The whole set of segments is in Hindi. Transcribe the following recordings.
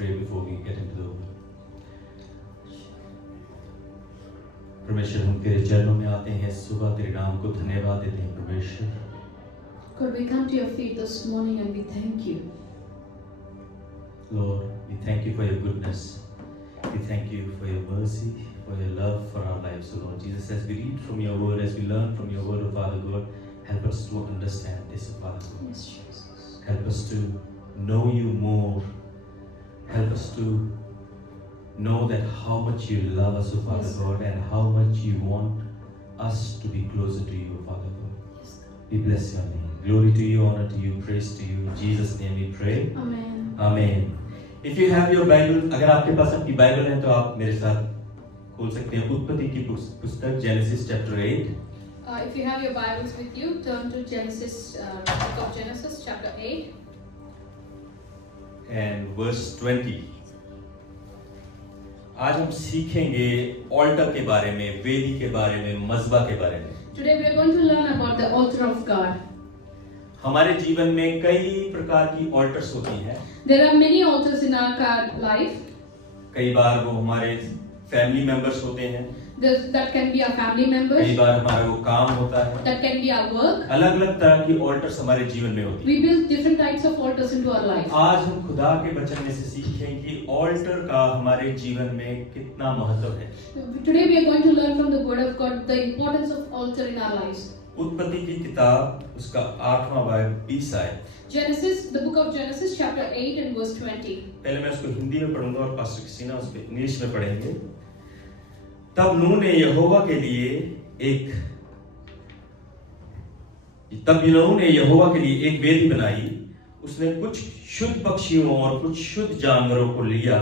pray before we get into the word. परमेश्वर हम तेरे चरणों में आते हैं सुबह तेरे नाम को धन्यवाद देते हैं परमेश्वर. God, we come to your feet this morning and we thank you. Lord, we thank you for your goodness. We thank you for your mercy, for your love for our lives, O Lord Jesus. As we read from your word, as we learn from your word, O Father God, help us to understand this, O Father God. Yes, Jesus. Help us to know you more. Help us to know that how much you love us, O Father Yes. God, and how much you want us to be closer to you, O Father God. Yes. We bless your name. Glory to you, honor to you, praise to you. In Jesus' name we pray. Amen. Amen. If you have your Bible, अगर आपके पास आपकी बाइबल है तो आप मेरे साथ खोल सकते हैं उत्पत्ति की पुस्तक Genesis chapter 8. If you have your Bibles with you, turn to Genesis, book of Genesis, chapter 8. And verse 20. आज हम सीखेंगे ऑल्टर के बारे में, वेदी के बारे में, मज़बा के बारे में. Today we are going to learn about the altar of God. हमारे जीवन में कई प्रकार की ऑल्टर्स होती हैं. There are many altars in our life. कई बार वो हमारे फैमिली मेंबर्स होते हैं. That can be our family कई members. बार हमारा वो काम होता है. That can be our work. अलग अलग तरह की ऑल्टर्स हमारे जीवन में होती हैं. We build different types of altars into our life. आज हम खुदा के वचन में से सीखें कि ऑल्टर का हमारे जीवन में कितना महत्व है. Today we are going to learn from the Word of God the importance of altar in our lives. उत्पत्ति की किताब उसका 8वां अध्याय 20 आयत. Genesis, the book of Genesis, chapter 8 and verse 20. पहले मैं उसको हिंदी में पढ़ूंगा और पास्टर क्रिस्टीना उसको इंग्लिश में पढ़ेंगे. तब नूह ने यहोवा के लिए एक वेदी बनाई. उसने कुछ शुद्ध पक्षियों और कुछ शुद्ध जानवरों को लिया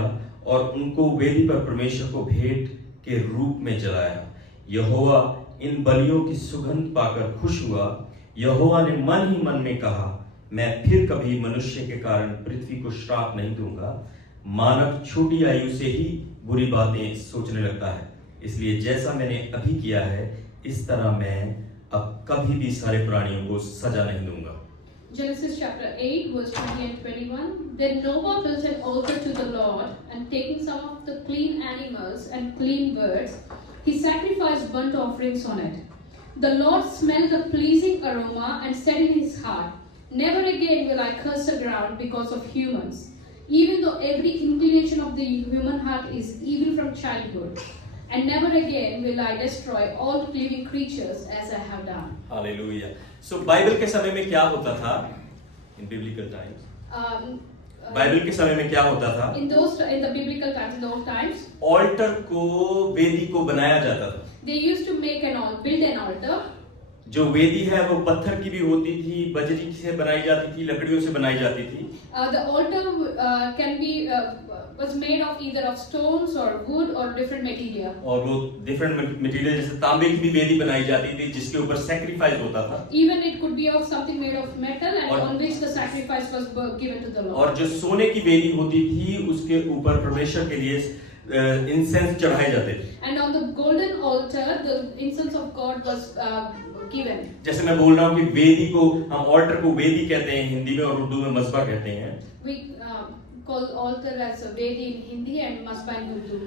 और उनको वेदी पर परमेश्वर को भेंट के रूप में जलाया. यहोवा इन बलियों की सुगंध पाकर खुश हुआ. यहोवा ने मन ही मन में कहा, मैं फिर कभी मनुष्य के कारण पृथ्वी को श्राप नहीं दूंगा. मानव छोटी आयु से ही बुरी बातें सोचने लगता है, इसलिए जैसा मैंने अभी किया है इस तरह मैं अब कभी भी सारे प्राणियों को सजा नहीं दूंगा. Genesis chapter 8 verse 20 and 21. Then Noah built an altar to the Lord, and taking some of the clean animals and clean birds, he sacrificed burnt offerings on it. The Lord smelled the pleasing aroma and said in his heart, never again will I curse the ground because of humans, even though every inclination of the human heart is evil from childhood. And never again will I destroy all living creatures as I have done. Hallelujah. So Bible के समय में क्या होता था? इन बिब्लिकल टाइम्स बाइबल के समय में क्या होता था? In the biblical times, in those times, altar को, वेदी को बनाया जाता था. they used to build an altar. जो वेदी है वो पत्थर की भी होती थी, बजरी से बनाई जाती थी, लकड़ियों से बनाई जाती थी. The altar was made of either of stones or wood or different material. और वो डिफरेंट मटेरियल जैसे तांबे की भी वेदी बनाई जाती थी जिसके ऊपर सैक्रिफाइस होता था. Even it could be of something made of metal and और- on which the sacrifice was given to the Lord. और जो सोने की वेदी होती थी उसके ऊपर परमेश्वर के लिए इंसेंस चढ़ाए जाते थे. And on the golden altar, the incense of God was given. जैसे मैं बोल रहा हूँ कि वेदी को, हम ऑल्टर को वेदी कहते हैं हिंदी में और उर्दू में मस्बा कहते हैं. We call altar as a vedi in Hindi and masbah in Urdu.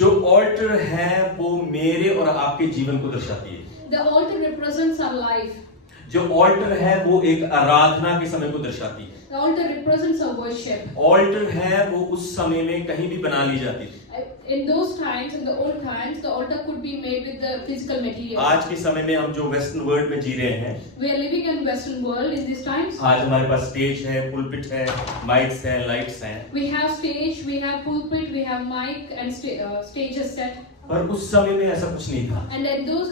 जो ऑल्टर है वो मेरे और आपके जीवन को दर्शाती है. The altar represents our life. जो ऑल्टर है वो एक आराधना के समय को दर्शाती है. The altar represents our worship. Altar है वो उस समय में कहीं भी बना ली जाती थी. In those times, in the old times, the altar could be made with the physical material. आज के समय में हम जो वेस्टर्न वर्ल्ड में जी रहे हैं, We are living in Western world in these times. आज हमारे पास स्टेज है, पुलपिट है, माइक्स हैं, लाइट्स हैं. We have stage, we have pulpit, we have mic and stages set. पर उस समय में ऐसा कुछ नहीं था. And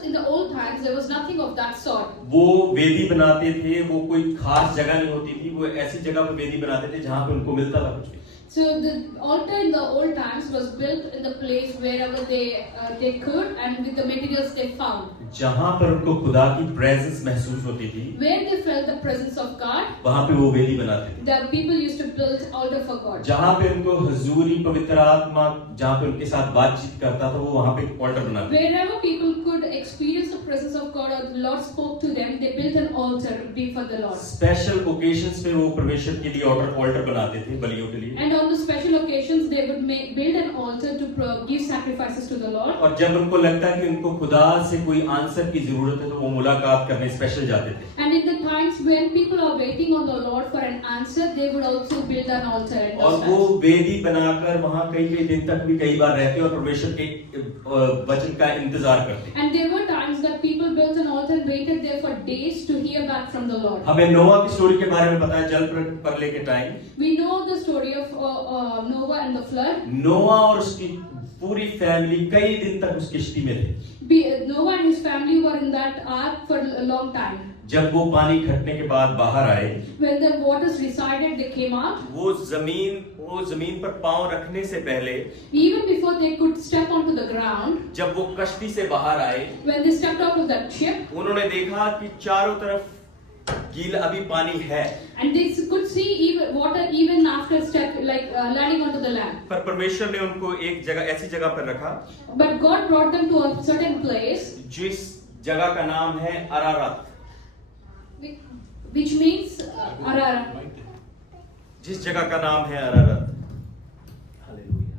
in the old times, there was nothing of that sort. वो वेदी बनाते थे, वो कोई खास जगह नहीं होती थी, वो ऐसी जगह पर वेदी बनाते थे जहाँ पे उनको मिलता था कुछ भी. So the altar in the old times was built in the place wherever they could and with the materials they found. जहाँ पर उनको खुदा की प्रेजेंस महसूस होती थी, Where they felt the presence of God, वहाँ पे वो वेदी बनाते थे. the people used to build altar for God. जहाँ पे उनको हुजूरी पवित्र आत्मा जहाँ पे उनके साथ बातचीत करता था वो वहाँ पे ऑल्टर बनाते थे. Wherever people could experience the presence of God or the Lord spoke to them, they built an altar before the Lord. Special occasions पे वो परमेश्वर के लिए ऑल्टर बनाते थे बलियों के लिए. And on the special occasions, they would build an altar to give sacrifices to the Lord. और जब उनको लगता है कि उनको खुदा से कोई आंसर की जरूरत है तो वो मुलाकात करने स्पेशल जाते थे. And in the times when people are waiting on the Lord for an answer, they would also build an altar at और those वो times. वेदी बनाकर वहाँ कई दिन तक भी कई बार रहते और परमेश्वर के वचन का इंतजार करते. And there were times that people built an altar and waited there for days to hear back from the Lord. हमें नोआ की स्टोरी के बारे में पता है, जल प्रलय के time We know the story of Noah and the flood. नोआ और उसकी पूरी फैमिली कई दिन तक उस किश्ती में थे. Noah and his family were in that ark for a long time. जब वो पानी घटने के बाद बाहर आए, When the waters receded, they came out. वो जमीन पर पांव रखने से पहले, Even before they could step onto the ground, जब वो कश्ती से बाहर आए, when they stepped out of that ship, उन्होंने देखा कि चारों तरफ गीला अभी पानी है. and they could see even water even after landing onto the land. पर परमेश्वर ने उनको एक जगह ऐसी जगह पर रखा But God brought them to a certain place, जिस जगह का नाम है अरारत. which means Ararat. जिस जगह का नाम है अरारत. Hallelujah.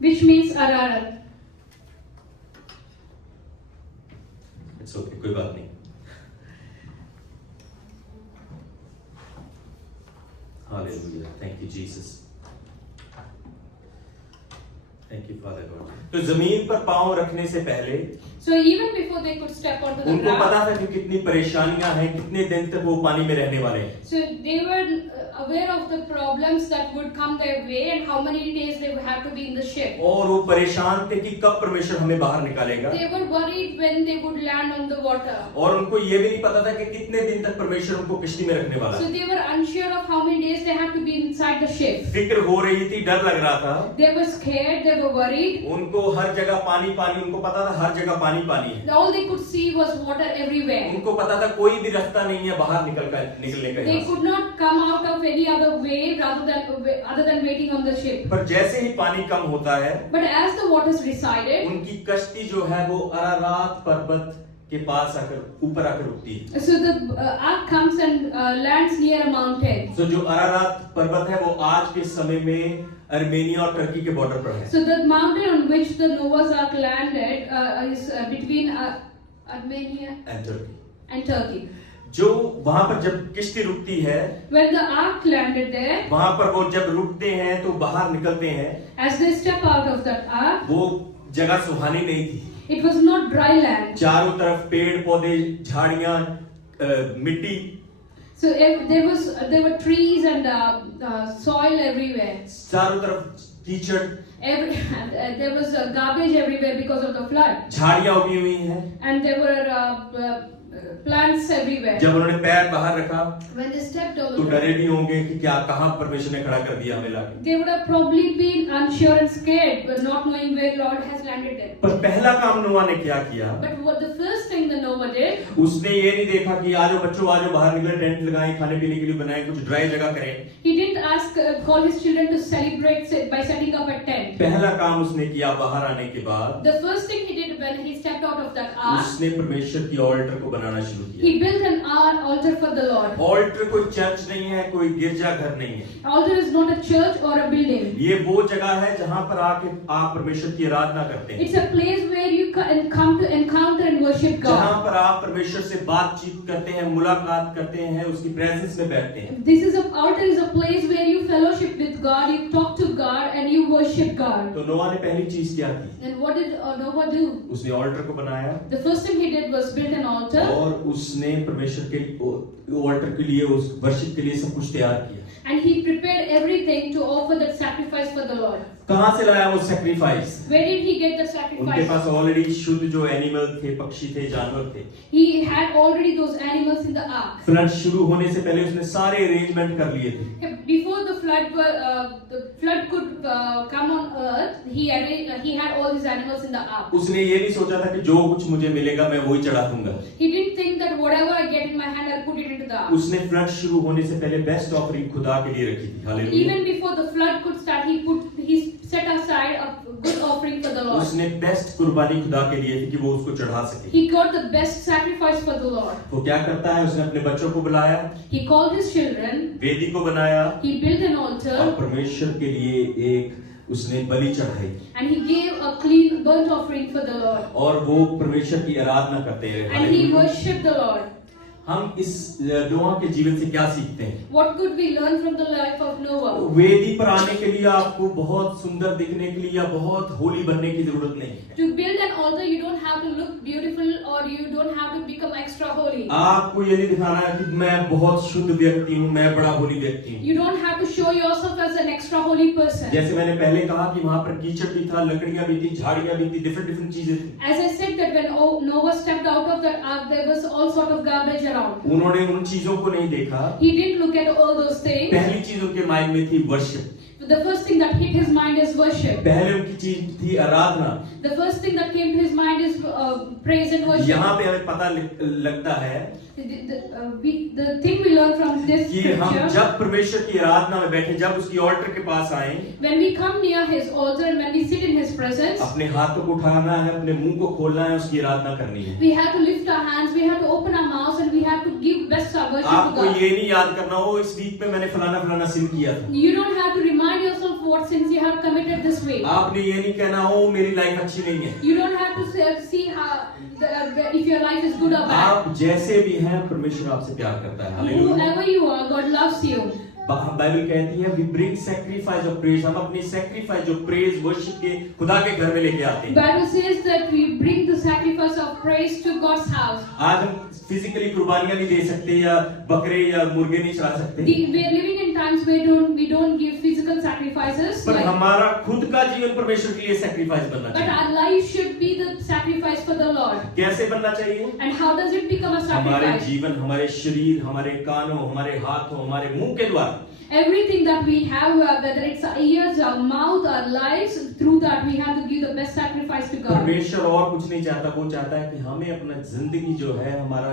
Which means Ararat. It's okay, कोई बात नहीं. Hallelujah. Thank you Jesus. Thank you father God. तो जमीन पर पांव रखने से पहले So even before they could step onto the उनको पता ground, था कि कितनी परेशानियां हैं, कितने दिन तक वो पानी में रहने वाले हैं. so they were aware of the problems that would come their way and how many days they would have to be in the ship. और वो परेशान थे कि कब परमेश्वर हमें बाहर निकालेगा. They were worried when they would land on the water. और उनको ये भी नहीं पता था कि कितने दिन तक परमेश्वर उनको किश्ती में रखने वाला So है. they were unsure of how many days they had to be inside the ship. फिक्र हो रही थी, डर लग रहा था. They were scared, they were worried. उनको हर जगह पानी, उनको पता था हर जगह पानी है. All they could see was water everywhere. उनको पता था कोई भी रास्ता नहीं है बाहर निकलने का. They यहाँ से. could not come out of any other way other than waiting on the ship. पर जैसे ही पानी कम होता है, But as the waters receded, उनकी कश्ती जो है वो अरारात पर्वत के पास ऊपर आकर रुकती है. so the ark comes and lands near a mountain. तो जो अरारात पर्वत है वो आज के समय में अर्मेनिया और टर्की के बॉर्डर पर है. So the mountain on which the Noah's Ark landed is between Armenia and Turkey. जो वहां पर जब किश्ती रुकती है, When the ark landed there, वहां पर वो जब रुकते हैं तो बाहर निकलते हैं, as they step out of that ark, वो जगह सुहानी नहीं थी. it was not dry land. चारों तरफ पेड़ पौधे, झाड़ियां, मिट्टी. So there were trees and soil everywhere. चारों तरफ कीचड़. There was garbage everywhere because of the flood. झाड़ियां उगी हुई हैं. And there were plants everywhere. जब उन्होंने पैर बाहर रखा When they stepped over तो there, डरे भी होंगे कि क्या कहां परमेश्वर ने खड़ा कर दिया हमें लाके. they would have probably been unsure and scared, but not knowing where Lord has landed them. पर पहला काम नोआ ने क्या किया? But what the first thing the Noah did, उसने ये नहीं देखा कि आज बच्चों आज बाहर निकले, टेंट लगाएं, खाने पीने के लिए बनाएं, कुछ ड्राई जगह करें. he didn't call his children to celebrate by setting up a tent. पहला काम उसने किया बाहर आने के बाद, The first thing he did when he stepped out of that ark, उसने परमेश्वर की ऑल्टर को बनाना शुरू किया. he built an altar for the Lord. Altar कोई चर्च नहीं है, कोई गिरजाघर नहीं है. Altar is not a church or a building. ये वो जगह है जहां पर आके आप परमेश्वर की आराधना करते हैं. It's a place where you come to encounter and worship जहां God. पर आप परमेश्वर से बातचीत करते हैं, मुलाकात करते हैं, उसकी प्रेजेंस में बैठते हैं. Altar is a place where you fellowship with God, you talk to God and you worship God. तो नोआ ने पहली चीज क्या की? And what did Noah do? उसने ऑल्टर को बनाया The first thing he did was build an altar. और उसने परमेश्वर के ऑल्टर के लिए, उस वर्शिप के लिए सब कुछ तैयार किया. And he prepared everything to offer that sacrifice for the Lord. कहां से लाया वो sacrifice? Where did he get the उनके sacrifice? पास ऑलरेडी शुद्ध जो एनिमल थे, पक्षी थे, जानवर थे. He had already those animals in the ark. Flood शुरू होने से पहले उसने सारे अरेंजमेंट कर लिए थे. Before the flood could come on earth, he had all these animals in the ark. उसने ये नहीं सोचा था कि जो कुछ मुझे मिलेगा मैं वही चढ़ा दूंगा. He didn't think that whatever I get in my hand, I'll put it into the ark. उसने फ्लड शुरू होने से पहले बेस्ट ऑफरिंग खुदा के लिए रखी थी. Hallelujah. Even before the flood could start, he set aside good offering for the Lord. उसने बेस्ट कुर्बानी खुदा के लिए थी कि वो उसको चढ़ा सके। He got the best sacrifice for the Lord. वो क्या करता है, उसने अपने बच्चों को बुलाया, He called his children. वेदी को बनाया, He built an और altar. परमेश्वर के लिए एक उसने बलि चढ़ाई, And he gave a clean burnt offering for the Lord. और वो परमेश्वर की आराधना करते रहे। And he worshipped the Lord. हम इस नोआ के जीवन से क्या सीखते हैं? What could we learn from the life of Noah? वेदी पर आने के लिए आपको बहुत सुंदर दिखने के लिए या बहुत होली बनने की जरूरत नहीं है। To build an altar, you don't have to look beautiful or you don't have to become extra holy. आपको ये नहीं दिखाना है कि मैं बहुत शुद्ध व्यक्ति हूँ, मैं बड़ा होली व्यक्ति हूँ। You don't have to show yourself as an extra holy person. जैसे मैंने पहले कहा कि वहाँ पर कीचड़ भी था, लकड़ियाँ भी थी, झाड़ियाँ भी थी, डिफरेंट चीजें थी। As I said that when Noah stepped out of that ark, there was all sort of garbage around. उन्होंने उन चीजों को नहीं देखा। He didn't look at all those things. पहली चीज उनके माइंड में थी worship. The first thing that hit his mind is worship. पहले उनकी चीज थी आराधना। The first thing that came to his mind is praise and worship. यहाँ पे हमें पता लगता है The thing we learn from this कि हम scripture, जब परमेश्वर की आराधना में बैठे, जब उसकी ऑल्टर के पास आए, when we come near his altar and when we sit in his presence, अपने हाथों को उठाना है, अपने मुंह को खोलना है, उसकी आराधना करनी है। we have to lift our hands, we have to open our mouths, and we have to give best our worship to आपको God. ये नहीं याद करना हो इस वीक में मैंने फलाना सिन किया था। You don't have to remind yourself what sins you have committed this week. आपने ये नहीं कहना हो मेरी लाइफ अच्छी नहीं है। You don't have to see how if your life is good or bad. आप जैसे भी हैं, परमेश्वर आपसे प्यार करता है। Hallelujah. Whoever you are, God loves you. Bible कहती है we bring sacrifice of praise, हम अपनी sacrifice जो praise worship के खुदा के घर में लेके आते हैं। Bible says that we bring the sacrifice of praise to God's house. आज हम फिजिकली कुर्बानियां नहीं दे सकते या बकरे या मुर्गे नहीं चढ़ा सकते, We are living in times where we don't give physical sacrifices. पर हमारा खुद का जीवन परमेश्वर के लिए sacrifice बनना But चाहिए। our life should be the sacrifice for the Lord. कैसे बनना चाहिए? And how does it become a हमारे sacrifice? जीवन, हमारे शरीर, हमारे कानों, हमारे हाथों, हमारे मुंह के द्वारा Everything that we have, whether it's our ears, our mouth, our lives, through that we have to give the best sacrifice to God. परमेश्वर और कुछ नहीं चाहता, वो चाहता है कि हमें अपना जिंदगी जो है, हमारा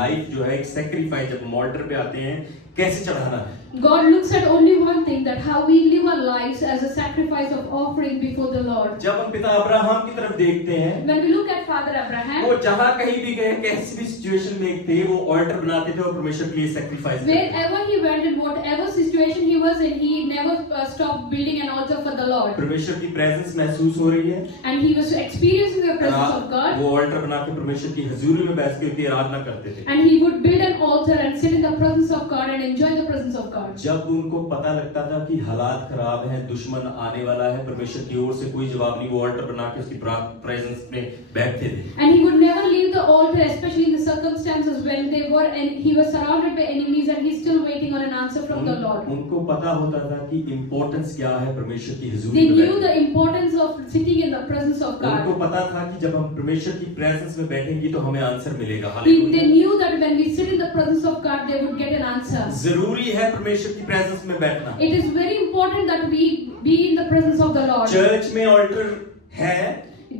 लाइफ जो है एक सैक्रिफाइस, जब हम ऑल्टर पे आते हैं कैसे चढ़ाना है। God looks at only one thing, that how we live our lives as a sacrifice of offering before the Lord. जब हम पिता अब्राहम की तरफ देखते हैं, When we look at Father Abraham, वो जहाँ कहीं भी गए, कैसी भी सिचुएशन में थे, वो ऑल्टर बनाते थे और परमेश्वर के लिए सैक्रिफाइस करते थे। wherever he went in whatever situation he was in, he never stopped building an altar for the Lord. परमेश्वर की प्रेजेंस महसूस हो रही है, And he was experiencing the presence of God. वो ऑल्टर बना के परमेश्वर की हजूरी में बैठ के उसकी आराधना करते थे। And he would build an altar and sit in the presence of God and enjoy the presence of God. जब उनको पता लगता था कि हालात खराब हैं, दुश्मन आने वाला है, परमेश्वर की ओर से कोई जवाब नहीं, वो ऑल्टर बना के उसकी प्रेजेंस में बैठते थे। And he would never leave the altar, especially in the circumstances when they were and he was surrounded by enemies and he's still waiting on an answer from the Lord. उनको पता होता था कि इम्पोर्टेंस क्या है परमेश्वर की हजूरी They में knew बैठने the importance of sitting in the presence of उनको God. पता था कि जब हम परमेश्वर की प्रेजेंस में बैठेंगे तो हमें आंसर मिलेगा। They hallelujah. knew that when we sit in the presence of God, they would get an answer. जरूरी है परमेश्वर की प्रेजेंस में बैठना। It is very important that we be in the presence of the Lord. Church में ऑल्टर है,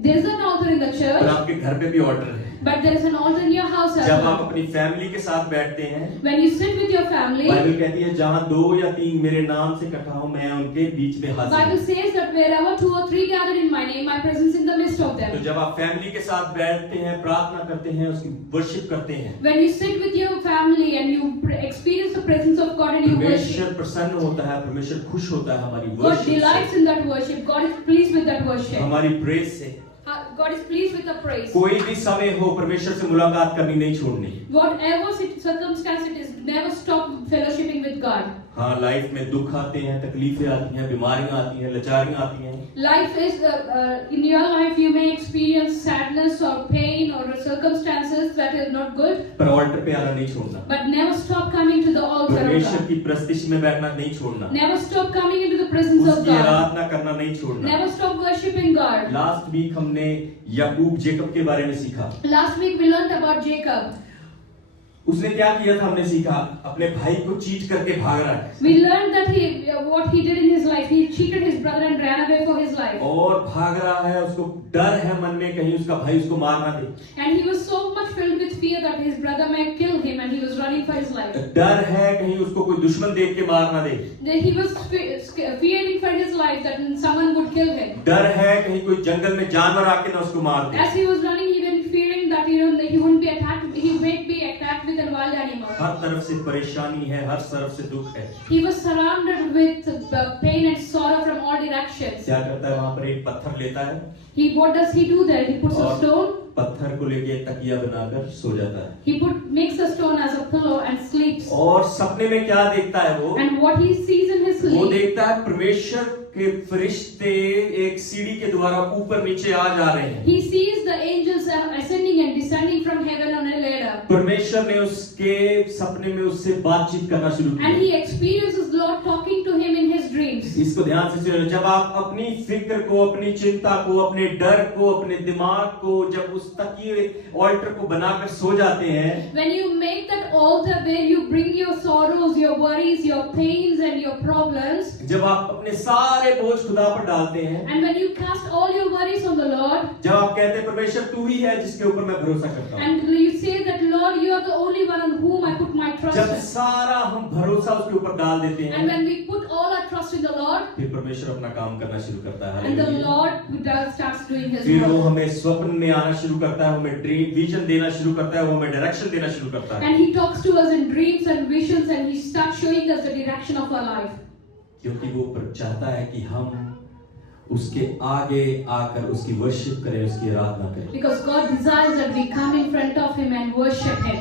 There is an altar in the और church, आपके घर पे भी ऑल्टर है। but there is an altar in your house as जब well. आप अपनी फैमिली के साथ बैठते हैं, When you sit with your family, Bible कहती है जहाँ 2 या 3 मेरे नाम से इकट्ठा हो, मैं उनके बीच में हाजिर Bible हूँ। says that wherever 2 or 3 gathered in my name, my presence in the midst of तो them. जब आप फैमिली के साथ बैठते हैं, प्रार्थना करते हैं, उसकी वर्शिप करते हैं, When you sit with your family and you experience the presence of God and you worship, परमेश्वर प्रसन्न होता है, परमेश्वर खुश होता है हमारी God worship delights in that worship. God is pleased with that से, worship. हमारी प्रेज से। God is pleased with the praise. कोई भी समय हो, परमेश्वर से मुलाकात करनी नहीं छोड़नी। Whatever circumstance it is, never stop fellowshipping with God. हाँ, लाइफ में दुख आते हैं, तकलीफें आती हैं, बीमारियां आती हैं, लाचारियां आती हैं, Life is in your life you may experience sadness or pain or circumstances that is not good, पर ऑल्टर पे आना नहीं छोड़ना। but never stop coming to the altar of परमेश्वर God. की प्रस्तिश में बैठना नहीं छोड़ना, Never stop coming into the presence of उसकी God. आराधना करना नहीं छोड़ना। Never stop worshiping God. Last week हमने याकूब जेकब के बारे में सीखा। Last week we learned about Jacob. उसने क्या किया था हमने सीखा, अपने भाई को चीट करके भाग रहा है We learned that what he did in his life. He cheated his brother and ran away for his life. और भाग रहा है, उसको डर है मन में कहीं उसका भाई उसको मार ना दे। And he was so much filled with fear that his brother may kill him and he was running for his life. डर है कहीं उसको कोई कोई दुश्मन देख के मार ना दे। He was fearing for his life that someone would kill him. डर है कहीं कोई जंगल में जानवर आके ना उसको मार दे। As he was running, he was fearing that he wouldn't be attacked. He might be attacked with a wild animal. हर तरफ से परेशानी है, हर तरफ से दुख है। He was surrounded with pain and sorrow from all directions. क्या करता है वहाँ पर? एक पत्थर लेता है। What does he do there? He puts a stone. पत्थर को लेके तकिया बनाकर सो जाता है। He makes a stone as a pillow and sleeps. और सपने में क्या देखता है वो? And what he sees in his वो sleep, देखता है परमेश्वर के फरिश्ते एक सीढ़ी के द्वारा ऊपर नीचे आ जा रहे हैं। he sees the angels ascending and descending from heaven on a ladder. परमेश्वर ने उसके सपने में उससे बातचीत करना शुरू And किया। he experiences Lord talking to him in his dreams. इसको ध्यान से सुनो। जब आप अपनी फिक्र को, अपनी चिंता को, अपने डर को, अपने दिमाग को, जब उस तकिए ऑल्टर को बनाकर सो जाते हैं, When you make that altar where you bring your sorrows, your worries, your pains and your problems, जब आप अपने सारे बोझ खुदा पर डालते हैं, and when you cast all your worries on the Lord, जब आप कहते हैं परमेश्वर तू ही है जिसके ऊपर मैं भरोसा करता हूँ, and you say that Lord, you are the only one on whom I put my जब trust, सारा हम भरोसा उसके ऊपर डाल देते and हैं, when we put all our trust in the Lord, फिर परमेश्वर अपना काम करना शुरू करता है। and the hallelujah. Lord starts doing His फिर वो work. हमें स्वप्न में आना शुरू करता है, हमें ड्रीम विजन देना शुरू करता है, वो हमें डायरेक्शन देना शुरू करता है। And He talks to us in dreams and visions, and He starts showing us the direction of our life. क्योंकि वो चाहता है कि हम उसके आगे आकर उसकी वर्शिप करें, उसकी आराधना करें। Because God desires that we come in front of Him and worship Him.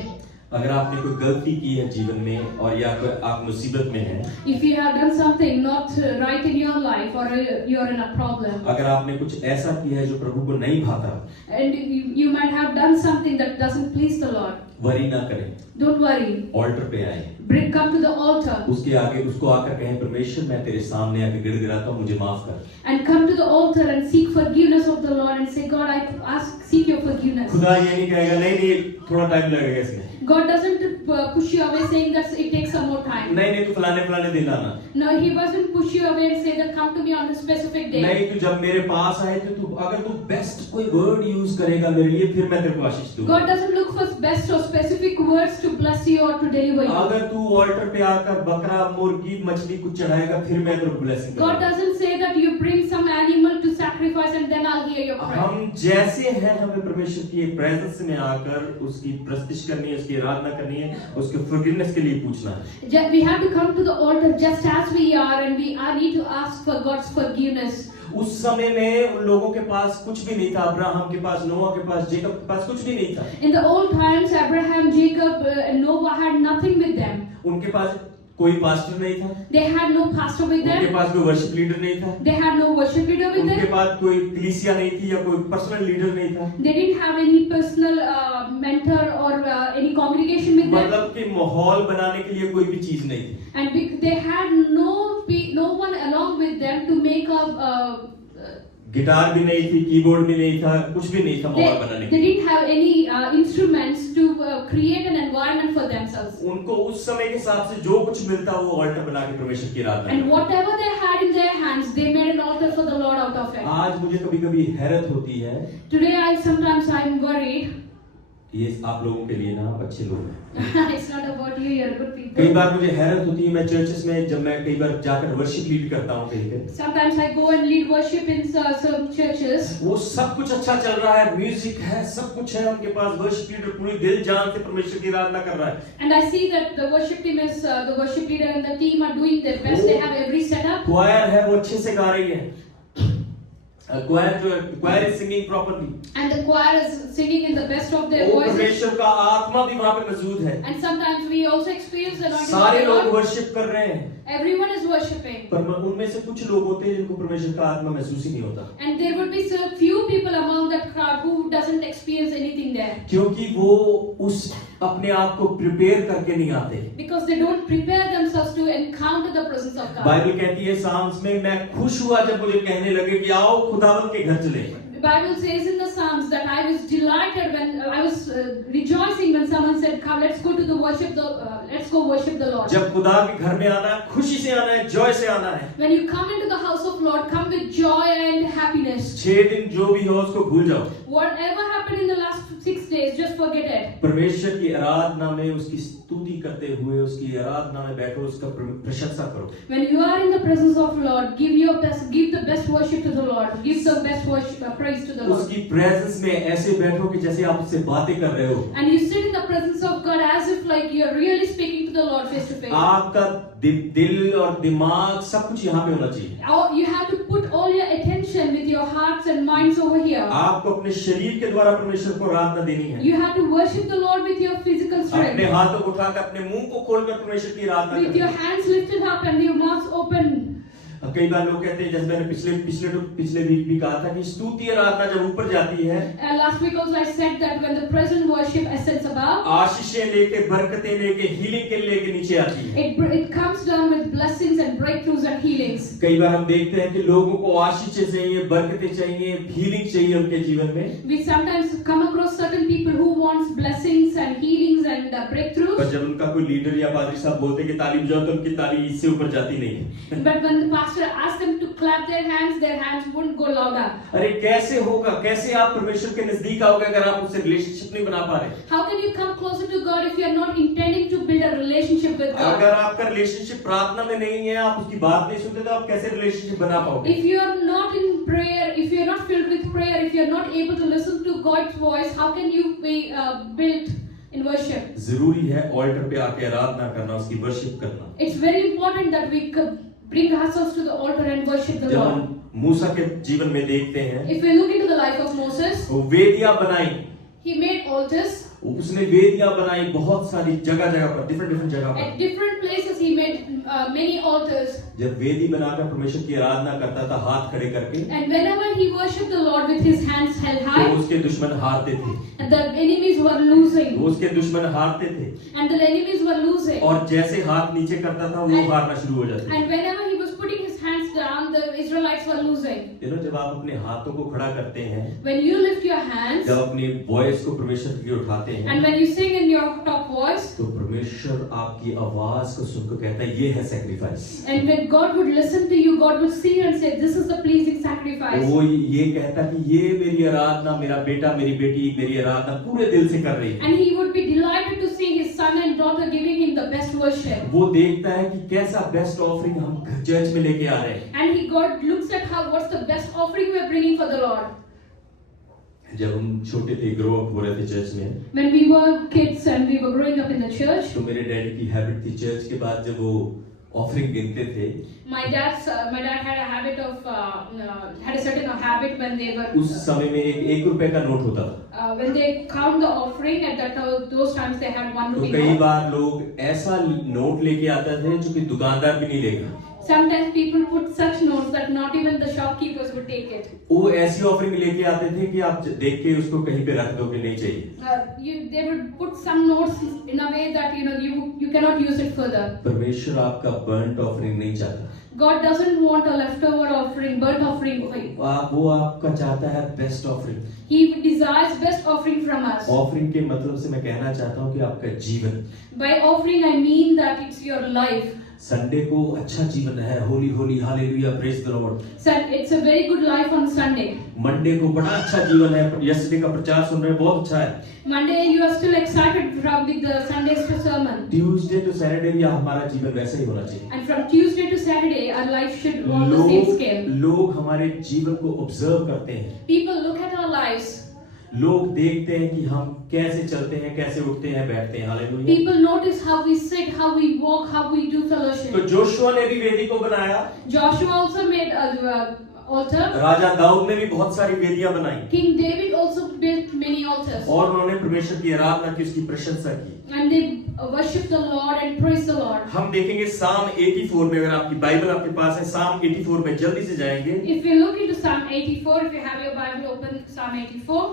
अगर आपने कोई गलती की है जीवन में और या कोई आप मुसीबत में हैं, If you have done something not right in your life, or you are in a problem, अगर आपने कुछ ऐसा किया है जो प्रभु को नहीं भाता, and you might have done something that doesn't please the Lord, worry ना करें, don't worry. ऑल्टर पे आए, Come to the altar उसके आगे उसको आकर कहें परमेश्वर मैं तेरे सामने आके गिड़गिड़ाता हूँ, मुझे माफ कर। and come to the altar and seek forgiveness of the Lord and say, God, I seek your forgiveness. खुदा ये नहीं कहेगा नहीं नहीं थोड़ा टाइम लगेगा इसमें, God doesn't push you away saying that it takes some more time. नहीं नहीं तू फलाने फलाने दिन आना, No, He doesn't push you away and say that come to me on a specific day. नहीं तू जब मेरे पास आए तो तू अगर तू बेस्ट कोई वर्ड यूज करेगा मेरे लिए फिर मैं तेरे को आशीष दूंगा। God doesn't look for best or specific words to bless you or to deliver you. अगर तू ऑल्टर पे आकर बकरा मुर्गी मछली कुछ चढ़ाएगा फिर मैं तेरे को ब्लेसिंग God करूंगा। doesn't say that you bring some animal to sacrifice and then I'll hear your prayer. हम जैसे हैं हमें परमेश्वर की प्रेजेंस में आकर उसकी प्रस्तिश करनी है, उसकी आराधना करनी है, उसके फॉरगिवनेस के लिए पूछना है। We have to come to the altar just as we are, and we need to ask for God's forgiveness. उस समय में उन लोगों के पास कुछ भी नहीं था, अब्राहम के पास, नोआ के पास, जेकब के पास कुछ भी नहीं था। In the old times, Abraham, Jacob, and Noah had nothing with them. उनके पास कोई पास्टर नहीं था, They had no pastor with उनके them. पास कोई वर्शिप लीडर नहीं था, They had no worship leader with उनके them. पास कोई कलीसिया नहीं थी या कोई पर्सनल लीडर नहीं था। They didn't have any personal mentor or any congregation with them. मतलब कि माहौल बनाने के लिए कोई भी चीज नहीं थी। And they had no one along with them to make a guitar भी नहीं थी, कीबोर्ड भी नहीं था, कुछ भी नहीं था माहौल बनाने के they लिए। didn't have any instruments to create an environment for themselves. उनको उस समय के हिसाब से जो कुछ मिलता वो ऑल्टर बना के परमेश्वर की आराधना And करते। whatever they had in their hands, they made an altar for the Lord out of it. आज मुझे कभी-कभी हैरत होती है, Today, sometimes I'm worried. ये आप लोगों के लिए ना आप अच्छे लोग हैं। It's not about you, you're good कई people. बार मुझे हैरत होती है, मैं चर्चेस में जब मैं कई बार जाकर वर्शिप लीड करता हूँ कहीं पे, Sometimes I go and lead worship in some churches. वो सब कुछ अच्छा चल रहा है, म्यूजिक है, सब कुछ है उनके पास, वर्शिप लीडर पूरी दिल जान से परमेश्वर की आराधना कर रहा है। And I see that the worship team is, the worship leader and the team are doing their best. They have every setup. क्वायर है वो अच्छे से गा रही है, choir is singing properly, And the choir is singing in the best of their वो voices. परमेश्वर का आत्मा भी वहाँ पे मौजूद है, And sometimes we also experience the anointing of सारे the लोग Lord. वर्शिप कर रहे हैं, Everyone is worshipping. पर उनमें से कुछ लोग होते हैं जिनको परमेश्वर का आत्मा महसूस ही नहीं होता, And there would be so few people among that crowd who doesn't experience anything there. क्योंकि वो उस अपने आप को प्रिपेयर करके नहीं आते। Because they don't prepare themselves to encounter the presence of God. Bible कहती है साम्स में, मैं खुश हुआ जब मुझे कहने लगे कि आओ खुदावंत के घर चले। The Bible says in the Psalms that I was delighted when I was rejoicing when someone said, "Come, let's go worship the Lord." जब खुदा के घर में आना है, खुशी से आना है, जॉय से आना है। When you come into the house of Lord, come with joy and happiness. 6 दिन जो भी हो उसको भूल जाओ। Whatever happened in the last 6 days, just forget it. परमेश्वर की आराधना में उसकी स्तुति करते हुए उसकी आराधना में बैठो, उसका प्रशंसा करो। When you are in the presence of Lord, give your best, give the best worship to the Lord, give the best worship, praise to the Lord. उसकी प्रेजेंस में ऐसे बैठो कि जैसे आप उससे बातें कर रहे हो। And you sit in the presence of God as if like you are really speaking to the Lord face to face. आपका दिल और दिमाग सब कुछ यहाँ पे होना चाहिए। You have to put all your attention with your hearts and minds over here. आपको अपने शरीर के द्वारा परमेश्वर को आराधना देनी है। You have to worship the Lord with your physical strength. अपने हाथों को उठाकर अपने मुंह को खोलकर परमेश्वर की आराधना With your करें। hands lifted up and your mouths open. कई बार लोग कहते हैं, जैसे मैंने पिछले वीक भी कहा था कि स्तुति आराधना जब ऊपर जाती है, Last week also I said that when the present worship ascends above, आशीषें लेके, बरकतें लेके, हीलिंग के लेके नीचे आती है। it comes down with blessings and breakthroughs and healings. कई बार हम देखते हैं कि लोगों को आशीषें चाहिए, बरकतें चाहिए, हीलिंग चाहिए उनके जीवन में। We sometimes come across certain people who wants blessings and healings and breakthroughs. पर जब उनका कोई लीडर या पादरी साहब बोलते हैं कि ताली बजाओ, तो उनकी ताली इससे ऊपर जाती नहीं है। But when the pastor asks them to clap their hands wouldn't go louder. अरे कैसे होगा, कैसे आप परमेश्वर के नजदीक आओगे अगर आप उससे रिलेशनशिप नहीं बना पा रहे? How can you come closer to God if you are not intending to build a relationship with God? अगर आपका रिलेशनशिप प्रार्थना में नहीं है, आप उसकी बात नहीं सुनते, तो आप कैसे रिलेशनशिप बना पाओगे? If you are not in prayer, if you are not filled with prayer, if you are not able to listen to God's voice, how can you be built in worship? जरूरी है ऑल्टर पे आके आराधना करना, उसकी वर्शिप करना। It's very important that we bring ourselves to the altar and worship the जब Lord. हम मूसा के जीवन में देखते हैं, If we look into the life of Moses, वो वेदियां बनाई, he made altars. उसने वेदियां बनाई बहुत सारी जगह पर, डिफरेंट जगह पर। At different places he made many altars. जब वेदी बनाकर परमेश्वर की आराधना करता था हाथ खड़े करके, And whenever he worshipped the Lord with his hands held तो high, उसके दुश्मन हारते थे, and the enemies were losing. वो उसके दुश्मन हारते थे, And the enemies were losing. और जैसे हाथ नीचे करता था वो हारना शुरू हो जाते थे। And whenever he was putting his hands down, the Israelites were losing. जब आप अपने हाथों को खड़ा करते हैं, When you lift your hands, जब अपनी वॉइस को परमेश्वर की ओर उठाते हैं, and when you sing in your top voice, तो परमेश्वर आपकी आवाज को सुनकर कहता है ये है sacrifice. and when God would listen to you, God would see and say, "This is the pleasing sacrifice." वो ये कहता कि ये मेरी आराधना, मेरा बेटा मेरी बेटी मेरी आराधना पूरे दिल से कर रही है। And he would be delighted to see his son and daughter giving him the best worship. वो देखता है कि कैसा बेस्ट ऑफरिंग हम चर्च में लेके आ रहे हैं। And God looks at what's the best offering we are bringing for the Lord. जब हम छोटे थे, ग्रो अप हो रहे थे चर्च में, When we were kids and we were growing up in the church, तो मेरे डैडी की हैबिट थी चर्च के बाद जब वो ऑफरिंग गिनते थे, my dad had a habit of had a certain habit when they were उस समय में एक रुपए का नोट होता था। when they count the offering at those times they had 1 तो rupee कई note. बार लोग ऐसा नोट लेके आते थे जो कि दुकानदार भी नहीं लेगा। Sometimes people put such notes that not even the shopkeepers would take it. वो ऐसी ऑफरिंग लेके आते थे कि आप देख के उसको कहीं पे रख दोगे, नहीं चाहिए। They would put some notes in a way that you cannot use it further. परमेश्वर आपका बर्न्ट ऑफरिंग नहीं चाहता। God doesn't want a leftover offering, burnt offering. वो आपका चाहता है best offering. He desires best offering from us. Offering के मतलब से मैं कहना चाहता हूँ कि आपका जीवन, By offering I mean that it's your life. Sunday को अच्छा जीवन है, Holi Holi hallelujah praise the Lord. So it's a very good life on Sunday. Monday को बड़ा अच्छा जीवन है, यस्टरडे का प्रचार सुन रहे हैं, बहुत अच्छा है। Monday you are still excited with the Sunday's sermon. Tuesday to Saturday भी हमारा जीवन वैसा ही होना चाहिए। And from Tuesday to Saturday our life should go on the same scale. लोग हमारे जीवन को ऑब्जर्व करते हैं, People look at our lives. लोग देखते हैं कि हम कैसे चलते हैं, कैसे उठते हैं, बैठते हैं। Hallelujah. People notice how we sit, how we walk, how we do तो fellowship. जोशुआ ने भी वेदी को बनाया, Joshua also made an altar. राजा दाऊद ने भी बहुत सारी वेदियां बनाई, King David also built many altars. और उन्होंने परमेश्वर की आराधना की, उसकी प्रशंसा की। And they worship the Lord and praise the Lord. हम देखेंगे साम 84 में, अगर आपकी बाइबल आपके पास है, साम 84 में जल्दी से जाएंगे। If you look into Psalm 84, if you have your Bible open, Psalm 84.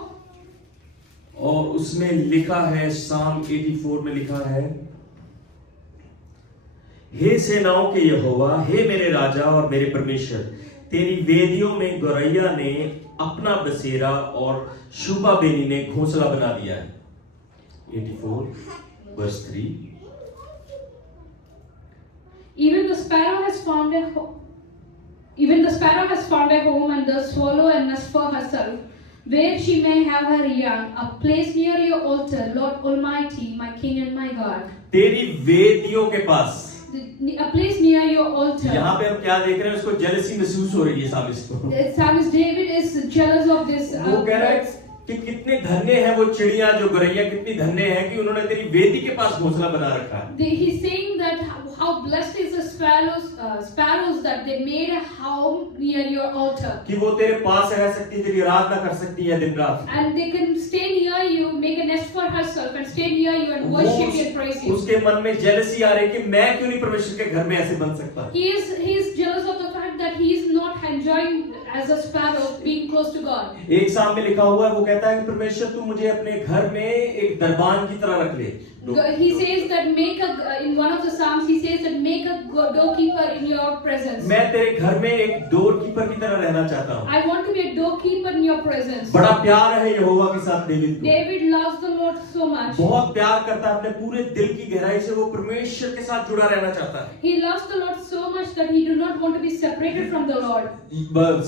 और उसमें लिखा है, साम 84 में लिखा है, हे सेनाओं के यहोवा, हे मेरे राजा और मेरे परमेश्वर, तेरी वेदियों में गौरैया ने अपना बसेरा और शुभा बेनी ने घोंसला बना दिया है। 84 verse 3। Even the sparrow has found a home, and the swallow a nest for herself. where she may have her young, a place near your altar, Lord Almighty, my King and my God. तेरी वेदियों के पास, A place near your altar. यहाँ पे हम क्या देख रहे हैं, उसको जेलसी महसूस हो रही है सामिस को। The psalmist David is jealous of this. वो कह रहा है कि कितने धन्य हैं वो चिड़िया जो गौरैया, कितनी धन्य है कि उन्होंने तेरी वेदी के पास घोंसला बना रखा है। He's saying that how blessed is the sparrows that they made a home near your altar. कि वो तेरे पास रह सकती है, तेरी आराधना कर सकती है दिन रात। And they can stay near you, make a nest for herself, and stay near you and worship you and praise you. उसके मन में जेलसी आ रही है कि मैं क्यों नहीं परमेश्वर के घर में ऐसे बन सकता। He is jealous of the fact that he is not enjoying as a sparrow being close to God. एक साम में लिखा हुआ है, वो कहता है कि परमेश्वर तू मुझे अपने घर में एक दरबान की तरह रख ले। He says that in one of the psalms he says that make a doorkeeper in your presence. मैं तेरे घर में एक डोरकीपर की तरह रहना चाहता हूँ। I want to be a doorkeeper in your presence. बड़ा प्यार है यहोवा के साथ डेविड को। David loves the Lord so much. बहुत प्यार करता है, अपने पूरे दिल की गहराई से वो परमेश्वर के साथ जुड़ा रहना चाहता है। He loves the Lord so much that he do not want to be separated from the Lord.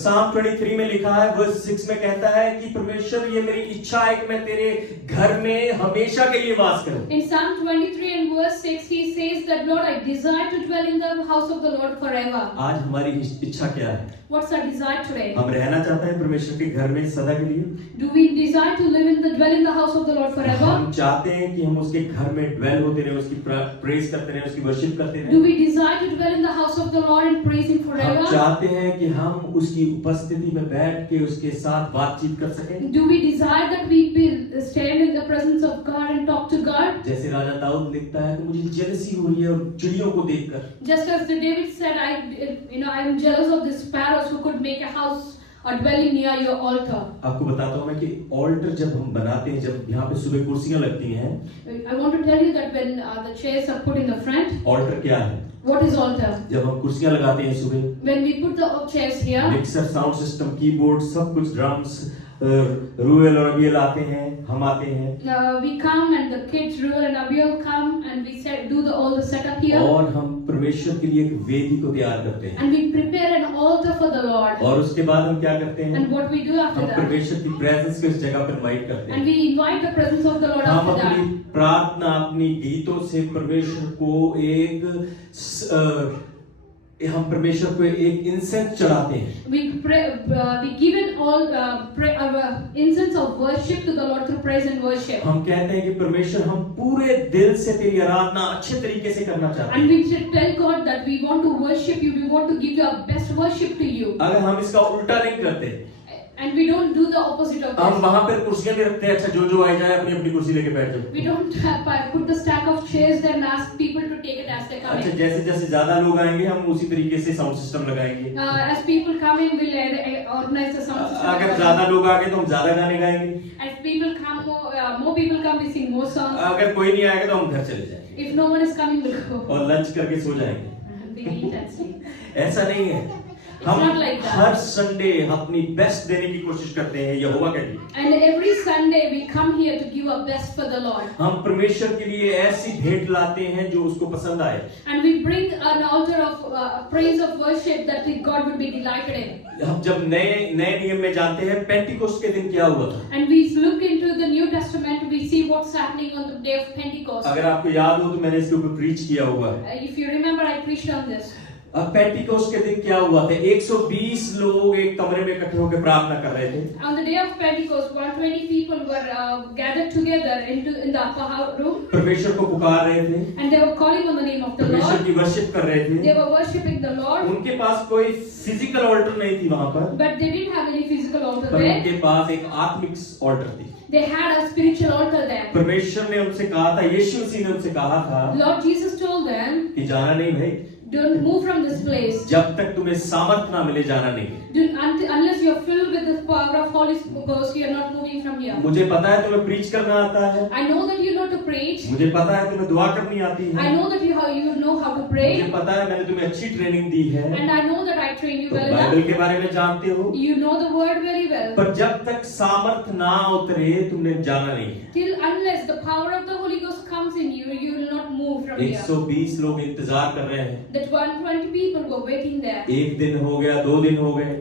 Psalm 23 में लिखा है, verse 6 में कहता है कि परमेश्वर ये मेरी इच्छा है कि मैं तेरे घर में हमेशा के लिए वास करूं। In Psalm 23 and verse 6 he says that Lord I desire to dwell in the house of the Lord forever. आज हमारी इच्छा क्या है? What's our desire today? हम रहना चाहते हैं परमेश्वर के घर में सदा के लिए। Do we desire to dwell in the house of the Lord forever? हम चाहते हैं कि हम उसके घर में dwell होते रहें, उसकी प्रेज करते रहें, उसकी वर्शिप करते रहें। Do we desire to dwell in the house of the Lord and praise Him forever? हम चाहते हैं कि हम उसकी उपस्थिति में बैठ के उसके साथ बातचीत कर सकें। Do we desire that we stand in the presence of God and talk to God? जैसे राजा दाऊद लिखता है कि मुझे जेलसी हो रही है और चिड़ियों को देखकर। Just as David said, I am jealous of the sparrows who could make a house or dwelling near your altar. आपको बताता हूँ मैं कि ऑल्टर जब हम बनाते हैं, जब यहाँ पे सुबह कुर्सियां लगती हैं। I want to tell you that when the chairs are put in the front. Altar क्या है? What is altar? जब हम कुर्सियां लगाते हैं सुबह। When we put the chairs here. Mixer, sound system, keyboard, सब कुछ, ड्रम्स, रूएल और अबियल आते हैं, हम आते हैं। We come and the kids Ruel and Abiel come and we do all the setup here. और हम परमेश्वर के लिए एक वेदी को तैयार करते हैं। And we prepare an altar for the Lord. और उसके बाद हम क्या करते हैं? And what we do after हम that? परमेश्वर की प्रेजेंस को इस जगह पर इनवाइट करते हैं। And we invite the presence of the Lord हम after अपनी that. प्रार्थना, अपनी गीतों से परमेश्वर को हम परमेश्वर को एक इंसेंस चढ़ाते हैं। We give incense of worship to the Lord through praise and worship. हम कहते हैं कि परमेश्वर हम पूरे दिल से तेरी आराधना अच्छे तरीके से करना चाहते हैं। And we should tell God that we want to worship you, we want to give your best worship to you. अगर हम इसका उल्टा नहीं करते, and we don't do the opposite of हम this. वहां पर कुर्सियां भी रखते हैं, अच्छा जो आए जाए अपनी अपनी कुर्सी लेके बैठ जाओ। We don't put the stack of chairs there and ask people to take it as they come अच्छा, in. जैसे जैसे ज्यादा लोग आएंगे हम उसी तरीके से साउंड सिस्टम लगाएंगे। As people come in, we'll organize the sound system. अगर ज्यादा लोग आ गए तो हम ज्यादा गाने गाएंगे। As people come, more people come, we sing more songs. अगर कोई नहीं आएगा तो हम घर चले जाएंगे। If no one is coming, we'll go. और लंच करके सो जाएंगे। We eat and sleep. ऐसा नहीं है। हम not like that. Her Sunday अपनी बेस्ट देने की कोशिश करते हैं यहोवा के लिए। And every Sunday we come here to give our best for the Lord. हम परमेश्वर के लिए ऐसी भेंट लाते हैं जो उसको पसंद आए। And we bring an altar of praise of worship that God would be delighted in. हम जब नए नियम में जानते हैं पेंटिकोस्ट के दिन क्या हुआ था। And we look into the New Testament, we see what's happening on the day of Pentecost. अगर आपको याद हो तो मैंने इसके ऊपर प्रीच किया हुआ है। If you remember, I preached on this. अब पेंटिकोस्ट के दिन क्या हुआ था? 120 लोग एक कमरे में इकट्ठे होकर प्रार्थना कर रहे थे। On the day of Pentecost, 120 people were gathered together in the upper room. परमेश्वर को पुकार रहे थे। And they were calling on the name of the परमेश्वर Lord. की वर्शिप कर रहे थे। They were worshiping the Lord. उनके पास कोई फिजिकल ऑल्टर नहीं थी वहां पर। But they didn't have any physical altar पर there. उनके पास एक आत्मिक ऑल्टर थी। They had a spiritual altar there. परमेश्वर ने उनसे कहा था, यीशु मसीह ने उनसे कहा था Lord Jesus told them, कि जाना नहीं भाई, don't move from this place. जब तक तुम्हें सामर्थ ना मिले जाना नहीं। Unless you are filled with the power of Holy Ghost, you are not moving from here. मुझे पता है तुम्हें प्रीच करना आता है। I know that you know to preach. मुझे पता है तुम्हें दुआ करनी आती है। I know that you know how to pray. मुझे पता है मैंने तुम्हें अच्छी ट्रेनिंग दी है। And I know that I train you तो well बाइबल enough. के बारे में जानते हो। You know the word very well. पर जब तक सामर्थ ना उतरे तुमने जाना नहीं। Unless the power of the Holy Ghost comes in you, you will not move from here. 120 लोग इंतजार कर रहे हैं। That 120 people were waiting there. एक दिन हो गया, 2 दिन हो गए।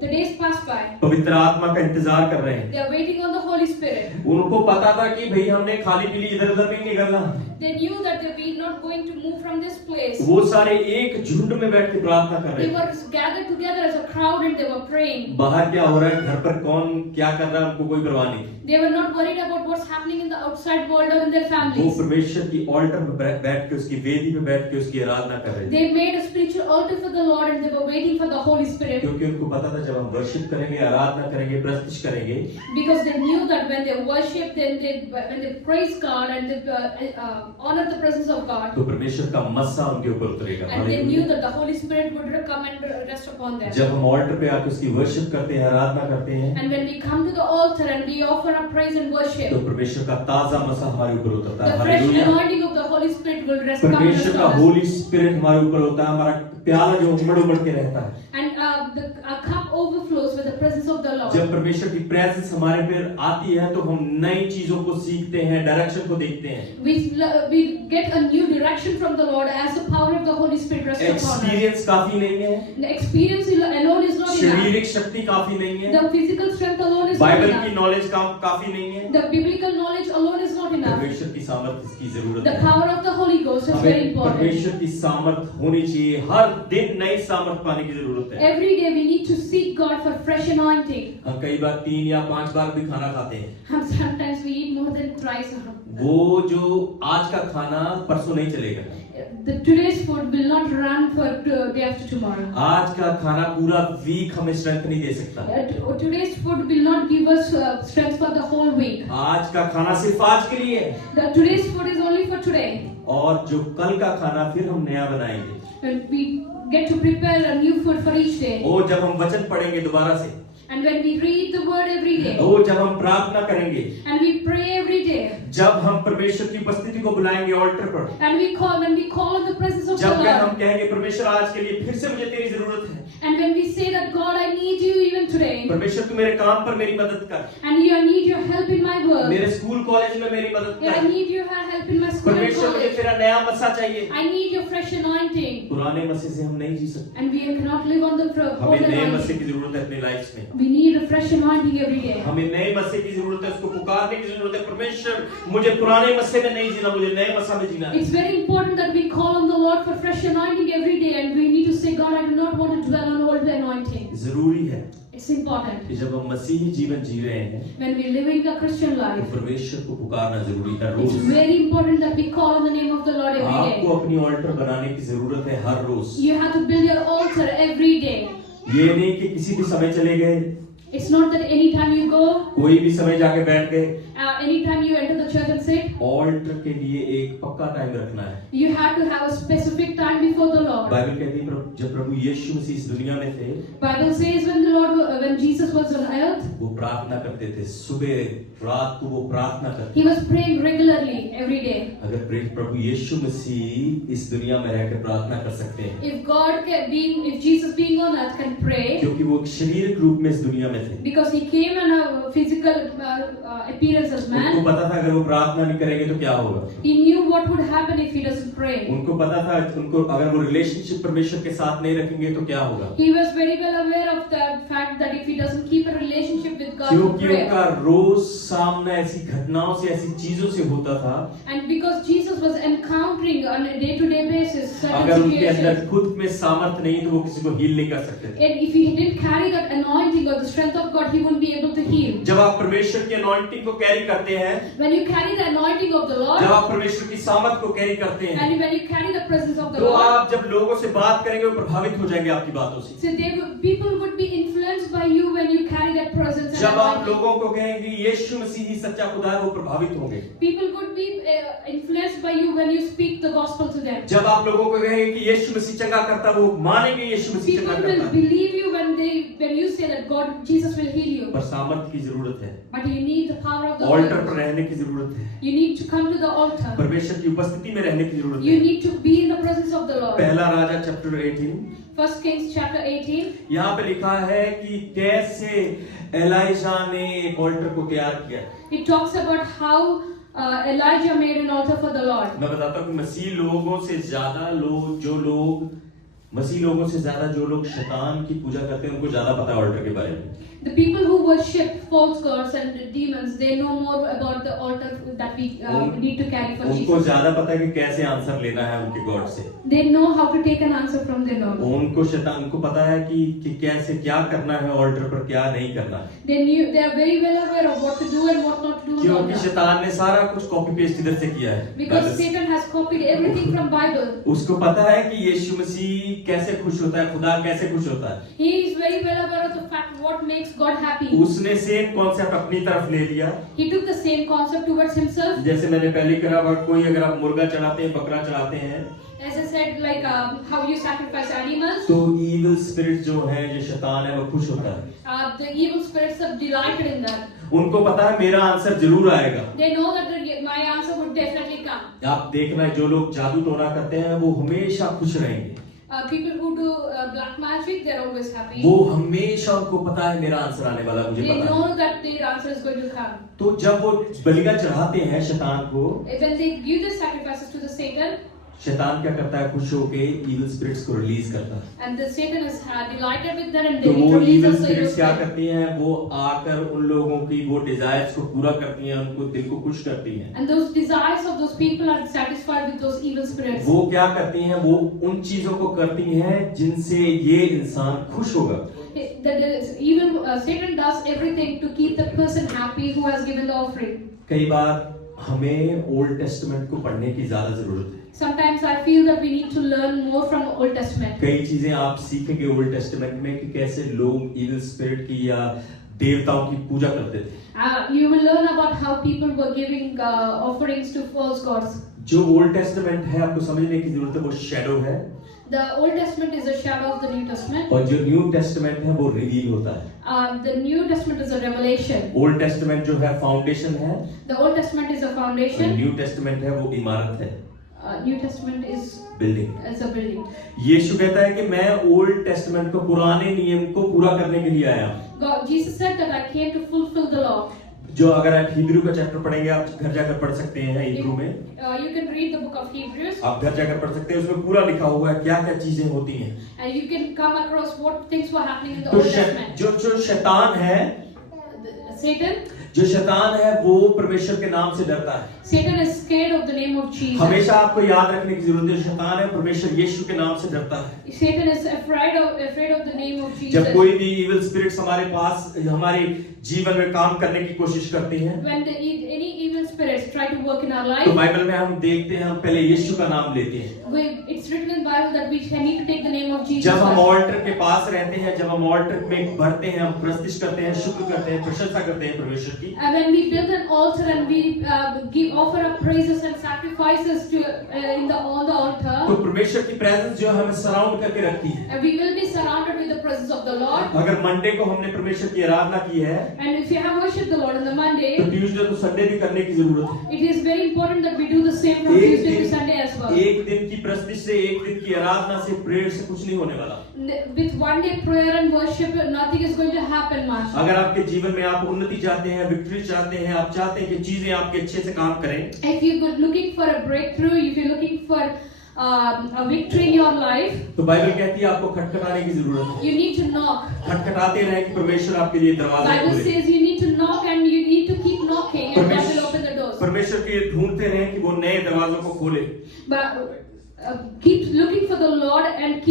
the days passed by. पवित्र आत्मा का इंतजार कर रहे हैं। They are waiting on the Holy Spirit. उनको पता था कि भाई हमने खाली पीली इधर उधर नहीं निकलना। They knew that they were not going to move from this place. वो सारे एक झुंड में बैठ के प्रार्थना कर रहे They थे। were gathered together as a crowd and they were praying. बाहर क्या हो रहा है, घर पर कौन क्या कर रहा है, उनको कोई परवाह नहीं। They were not worried about what's happening in the outside world or in their वो families. परमेश्वर की ऑल्टर में बैठ के, उसकी वेदी पे बैठ के उसकी आराधना कर रहे थे। They made a spiritual altar for the Lord and they were waiting for the Holy Spirit. क्योंकि उनको पता था जब हम वर्शिप करेंगे, आराधना करेंगे, प्रस्तुत करेंगे, Because they knew that when they worship, when they praise God and they honor the presence of God, तो परमेश्वर का मस्सा उनके ऊपर उतरेगा। and they knew that the Holy Spirit would come and rest upon them. जब हम ऑल्टर पे आके उसकी वर्शिप करते हैं, आराधना करते हैं, And when we come to the altar and we offer our praise and worship, तो परमेश्वर का ताजा मसा हमारे ऊपर उतरता है। the fresh hallelujah. anointing of the Holy Spirit will rest come and rest परमेश्वर का on us. होली स्पिरिट हमारे ऊपर होता है, हमारा प्याला जो उमड़ उमड़ के रहता है। And our cup overflows with the presence of the Lord. जब परमेश्वर की प्रेजेंस हमारे पर आती है तो हम नई चीजों को सीखते हैं, डायरेक्शन को देखते हैं। We get a new direction from the Lord as the power of the Holy Spirit rests upon us. Experience काफी नहीं है, The experience alone is not enough. शारीरिक शक्ति काफी नहीं है, The physical strength alone is not Bible की enough. नॉलेज काफी नहीं है। The biblical knowledge alone is not enough. परमेश्वर की सामर्थ्य की जरूरत The है। power of the Holy Ghost is very हमें important. परमेश्वर की सामर्थ होनी चाहिए, हर दिन नई सामर्थ पाने की जरूरत है। Every day we need to seek God for fresh anointing. हम कई बार 3 या 5 बार भी खाना खाते हैं। Sometimes we eat more than thrice. वो जो आज का खाना परसों नहीं चलेगा। Today's food will not run for day after tomorrow. आज का खाना पूरा वीक हमें स्ट्रेंथ नहीं दे सकता। Today's food will not give us strength for the whole week. आज का खाना सिर्फ आज के लिए है, Today's food is only for today. और जो कल का खाना फिर हम नया बनाएंगे। And we get to prepare a new food for each day. और जब हम वचन पढ़ेंगे दोबारा से, And when we read the word every day, और जब हम प्रार्थना करेंगे, and we pray every day, जब हम परमेश्वर की उपस्थिति को बुलाएंगे ऑल्टर पर, and when we call on the presence of the जब Lord, हम कहेंगे परमेश्वर आज के लिए फिर से मुझे तेरी जरूरत है, and when we say that God, I need you even today, परमेश्वर तू मेरे काम पर मेरी मदद कर, and I need your help in my work, मेरे स्कूल कॉलेज में मेरी मदद I कर, need your help in my school and परमेश्वर मुझे college, तेरा नया मसा चाहिए। I need your fresh anointing, पुराने मसे से हम नहीं जी सकते, and we cannot live on the हमें old नए मसे anointing. की जरूरत है अपनी लाइफ में। We need a fresh anointing every day. हमें नए मसे की जरूरत है, उसको पुकारने की जरूरत है। परमेश्वर मुझे पुराने मसे में नहीं जीना, मुझे नए मसा में जीना है। It's very important that we call on the Lord for fresh anointing every day, and we need to say, God, I do not want to dwell on old anointing. जरूरी है It's important. कि जब हम मसीही जीवन जी रहे हैं When we're living a Christian तो life, परमेश्वर को पुकारना जरूरी है it's रोज। very important that we call on the name of the Lord every आपको day. अपनी ऑल्टर बनाने की जरूरत है हर रोज। You have to build your altar every day. ये नहीं कि किसी भी समय चले गए, It's not that anytime you go, कोई भी समय जाके बैठ गए। anytime you enter the church and sit, altar के लिए एक पक्का टाइम रखना है। you have to have a specific time before the Lord. Bible कहती है जब प्रभु यीशु मसीह इस दुनिया में थे, Bible says when Jesus was on earth, वो प्रार्थना करते थे, सुबह रात को वो प्रार्थना करते। he was praying regularly every day. अगर प्रभु यीशु मसीह इस दुनिया में रहकर प्रार्थना कर सकते हैं, If Jesus being on earth can pray, क्योंकि वो शारीरिक रूप में इस दुनिया में थे, because he came in a physical appearance as उनको man, पता था अगर वो प्रार्थना नहीं करेंगे तो क्या होगा। he knew what would happen if he doesn't pray. उनको पता था उनको अगर वो रिलेशनशिप परमेश्वर के साथ नहीं रखेंगे तो क्या होगा। He was very well aware of the fact that if he doesn't keep a relationship with God through क्योंकि prayer, उनका रोज सामना ऐसी घटनाओं से, ऐसी चीजों से होता था, and because Jesus was encountering on a day-to-day basis अगर certain उनके अंदर situations, खुद में सामर्थ नहीं तो वो किसी को हील नहीं कर सकते थे। and if he didn't carry that anointing or the strength of God, he wouldn't be able to heal. जब आप परमेश्वर की अनॉइंटिंग को कैरी करते हैं, When you carry the anointing of the Lord, जब आप परमेश्वर की सामर्थ को कैरी करते हैं, and when you carry the presence of the तो Lord, आप जब लोगों से बात करेंगे वो प्रभावित हो जाएंगे आपकी बातों से। so people would be influenced by you when you carry that presence and जब आप anointing. लोगों को कहेंगे यीशु मसीह ही सच्चा खुदा है, वो प्रभावित होंगे। People could be influenced by you when you speak the gospel to them. जब आप लोगों को कहेंगे कि यीशु मसीह चंगा करता है, वो मानेंगे यीशु मसीह People चंगा will करता है। believe you when you say that Jesus will heal you. पर सामर्थ की जरूरत है, But you need the power of the Holy altar पर Ghost. रहने की जरूरत है, You need to come to the altar. परमेश्वर की उपस्थिति में रहने की जरूरत You है। need to be in the presence of the Lord. पहला राजा चैप्टर 18 1 Kings chapter 18. यहाँ पे लिखा है कि कैसे एलाइजा ने एक ऑल्टर को तैयार किया। It talks about how Elijah made an altar for the Lord. मैं बताता हूँ कि मसीह लोगों से ज्यादा जो लोग मसीह लोगों से ज्यादा जो लोग शैतान की पूजा करते हैं उनको ज्यादा पता है ऑल्टर के बारे में। The people who worship false gods and demons, they know more about the altar that we need to carry for उनको Jesus. ज्यादा पता है कि कैसे आंसर लेना है उनके गॉड से। They know how to take an answer from their Lord. उनको शैतान को पता है कि कैसे क्या करना है ऑल्टर पर, क्या नहीं करना है। They are very well aware of what to do and what not to do on क्योंकि altar. शैतान ने सारा कुछ कॉपी पेस्ट इधर से किया है। Because Satan has copied everything from Bible. उसको पता है कि यीशु मसीह कैसे खुश होता है, खुदा कैसे खुश होता है। He is very well aware of the fact what makes God happy. उसने सेम कॉन्सेप्ट अपनी तरफ ले लिया। He took the same concept towards himself. जैसे मैंने पहले कहा, कोई अगर आप मुर्गा चढ़ाते हैं, बकरा चढ़ाते हैं, As I said, like how you sacrifice animals. तो इविल स्पिरिट जो है, जो शैतान है, वो खुश होता है। The evil spirits are delighted in that. उनको पता है मेरा आंसर जरूर आएगा। They know that my answer would definitely come. आप देखना, जो लोग जादू टोना करते हैं वो हमेशा खुश रहेंगे। People who do black magic, they're always happy. वो हमेशा उनको पता है मेरा आंसर आने वाला, मुझे They पता know है। that their answer is going to come. तो जब वो बलिदान चढ़ाते हैं शैतान को, When they give the sacrifices to the Satan, शैतान क्या करता है? खुश होके इविल स्पिरिट्स को रिलीज करता है। and the Satan is delighted with that, and तो they वो release evil also spirits evil क्या spirits. करती हैं? वो आकर उन लोगों की वो डिजायर्स को पूरा करती हैं, उनको दिल को खुश करती हैं। And those desires of those people are satisfied with those evil spirits. वो क्या करती हैं? वो उन चीजों को करती हैं जिनसे ये इंसान खुश होगा। Satan does everything to keep the person happy who has given the offering. कई बार हमें ओल्ड टेस्टामेंट को पढ़ने की ज्यादा जरूरत है। Sometimes I feel that we need to learn more from the Old Testament. कई चीजें आप सीखेंगे ओल्ड टेस्टामेंट में कि कैसे लोग इविल स्पिरिट की या देवताओं की पूजा करते थे। You will learn about how people were giving offerings to false gods. जो ओल्ड टेस्टामेंट है आपको समझने की जरूरत है, वो शैडो है। The Old Testament is a shadow of the New Testament. और जो न्यू टेस्टामेंट है वो रिवील होता है। The New Testament is a revelation. Old testament जो है फाउंडेशन है, The Old Testament is a foundation. New testament है वो इमारत है, New Testament is building. a building. यीशु कहता है कि मैं ओल्ड टेस्टामेंट को, पुराने नियम को पूरा करने के लिए आया। Jesus said that I came to fulfill the law. जो अगर आप हिब्रू का चैप्टर पढ़ेंगे, आप घर जाकर पढ़ सकते हैं हिब्रू में। You can read the book of Hebrews. आप घर जाकर पढ़ सकते हैं, उसमें पूरा लिखा हुआ है क्या क्या चीजें होती हैं। And you can come across what things were happening in the तो Old Testament. जो शैतान है, Satan, जो शैतान है वो परमेश्वर के नाम से डरता है। Satan is scared of the name of Jesus. हमेशा आपको याद रखने की जरूरत है, शैतान है परमेश्वर यीशु के नाम से डरता है। Satan is afraid of the name of Jesus. जब कोई भी इविल स्पिरिट्स हमारे पास, हमारे जीवन में काम करने की कोशिश करती हैं, When any evil spirits try to work in our तो life, बाइबल में हम देखते हैं, हम पहले यीशु का नाम लेते हैं। it's written in the Bible that we need to take the name of Jesus. जब हम first. ऑल्टर के पास रहते हैं, जब हम ऑल्टर में बढ़ते हैं, हम प्रस्तिश करते हैं, शुक्र करते हैं, प्रशंसा करते हैं परमेश्वर की। And when we build an altar and we offer up praises and sacrifices to on the तो altar, परमेश्वर की प्रेजेंस जो हमें सराउंड करके रखती है। and we will be surrounded with the presence of the Lord. अगर मंडे को हमने परमेश्वर की आराधना की है, And if you have worshipped the Lord on the तो Monday, ट्यूसडे तो संडे भी करने की जरूरत है। it is very important that we do the same from एक Tuesday to दिन- Sunday as well. एक दिन की प्रस्तिश से, एक दिन की आराधना से, प्रेयर से कुछ नहीं होने वाला। With one day prayer and worship, nothing is going to happen much. अगर आपके जीवन में आप उन्नति चाहते हैं, विक्ट्री चाहते हैं, आप चाहते हैं कि चीजें आपके अच्छे से काम करें, If you're looking for a breakthrough, if you're looking for a victory in your life, तो बाइबल कहती है आपको खटखटाने की जरूरत है। you need to knock. खटखटाते रहें कि परमेश्वर आपके लिए दरवाजा Bible खोले। says you need to knock and you need to keep knocking and God will open the doors. परमेश्वर के ढूंढते रहें कि वो नए दरवाजों को खोले। But keep looking for the Lord and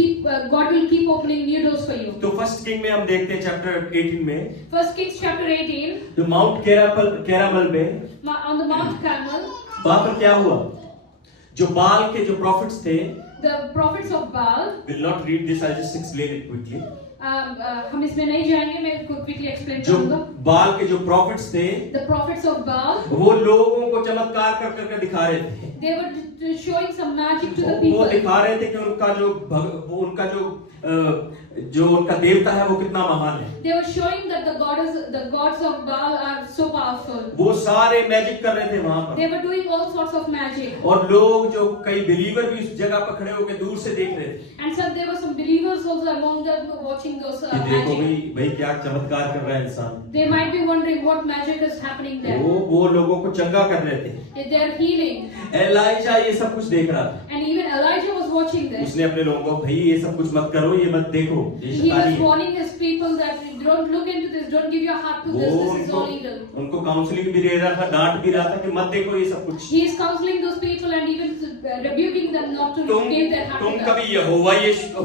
God will keep opening new doors for you. तो फर्स्ट किंग में हम देखते हैं चैप्टर 18 में, First Kings chapter 18, जो माउंट कैरामल में, on the Mount Carmel, वहां पर क्या हुआ? जो बाल के जो प्रॉफिट्स थे, the prophets of Baal, will not read this, I'll just explain it quickly. हम इसमें नहीं जाएंगे, मैं quickly explain जो करूंगा. बाल के जो प्रॉफिट्स थे, The prophets of Baal, वो लोगों को चमत्कार कर करके दिखा रहे थे। they were showing some magic to the वो people. दिखा रहे थे कि उनका जो उनका देवता है वो कितना महान है। They were showing that the gods of Baal are so powerful. वो सारे मैजिक कर रहे थे वहां पर, They were doing all sorts of magic. और लोग जो कई बिलीवर भी उस जगह पर खड़े होकर दूर से देख रहे थे। And so there were some believers also among them watching watching those कि देखो magic. भाई क्या चमत्कार कर रहा है इंसान। They might be wondering what magic is happening there. वो लोगों को चंगा कर रहे थे। If they are healing. Elijah ये सब कुछ देख रहा था। And even Elijah was watching this. उसने अपने लोगों को भाई ये सब कुछ मत करो, ये मत देखो, ये He शैतानी was है। warning his people that don't look into this, don't give your heart to वो this is all evil. उनको काउंसलिंग भी दे रहा था, डांट भी रहा था कि मत देखो ये सब कुछ। He is counseling those people and even rebuking them not to give their heart तुम to कभी God.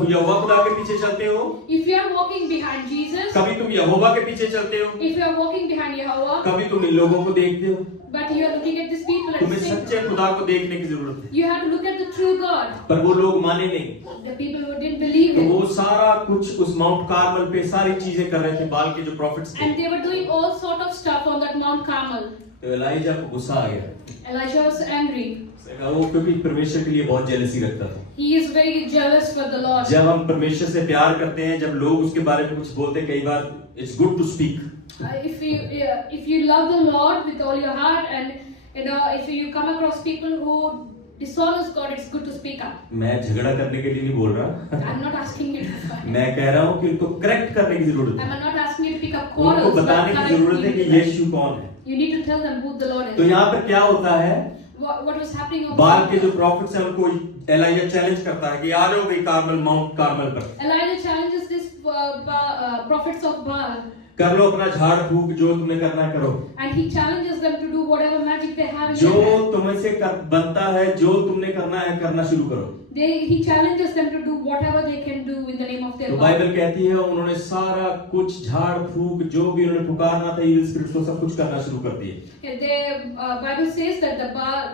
यहोवा खुदा के पीछे चलते हो, If you are walking behind Jesus, कभी तुम यहोवा के पीछे चलते हो, if you are walking behind Yahweh, कभी तुम इन लोगों को देखते हो। but you are looking at these people and तुम्हें saying, सच्चे खुदा को देखने की जरूरत है। you have to look at the true God. पर वो लोग माने नहीं, The people who didn't believe तो him. वो सारा कुछ उस माउंट कार्मल पे सारी चीजें कर रहे थे, बाल के जो प्रॉफिट्स थे। And they were doing all sort of stuff on that Mount Carmel. तो एलाइजा को गुस्सा आ गया, Elijah was angry. उसने कहा वो क्योंकि परमेश्वर के लिए बहुत जेलसी रखता था। He is very jealous for the Lord. जब हम परमेश्वर से प्यार करते हैं, जब लोग उसके बारे में कुछ बोलते हैं, कई बार it's good to speak. If you love the Lord with all your heart and if you come across people who dishonors God, it's good to speak up. मैं झगड़ा करने के लिए नहीं बोल रहा, I'm not asking you to fight. मैं कह रहा हूँ कि उनको करेक्ट करने की जरूरत है। I'm not asking you to pick up उनको quarrels. but बताने की correct जरूरत है कि you. यीशु कौन है। You need to tell them who the Lord तो is. यहाँ पर क्या होता है, What was happening over बाल के there? जो प्रॉफिट्स हैं उनको एलाइजा चैलेंज करता है कि आ जाओ भाई कार्मल, माउंट कार्मल पर, Elijah challenges these prophets of Baal. कर लो अपना झाड़ फूक, जो तुमने करना है करो, And he challenges them to do whatever magic they have in जो their hand. तुम्हें से बनता है, जो तुमने करना है करना शुरू करो। He challenges them to do whatever they can do in the name of their तो God. बाइबल कहती है उन्होंने सारा कुछ झाड़ फूक जो भी उन्होंने पुकारना था इविल स्पिरिट्स को सब कुछ करना शुरू कर दिए। The Bible says that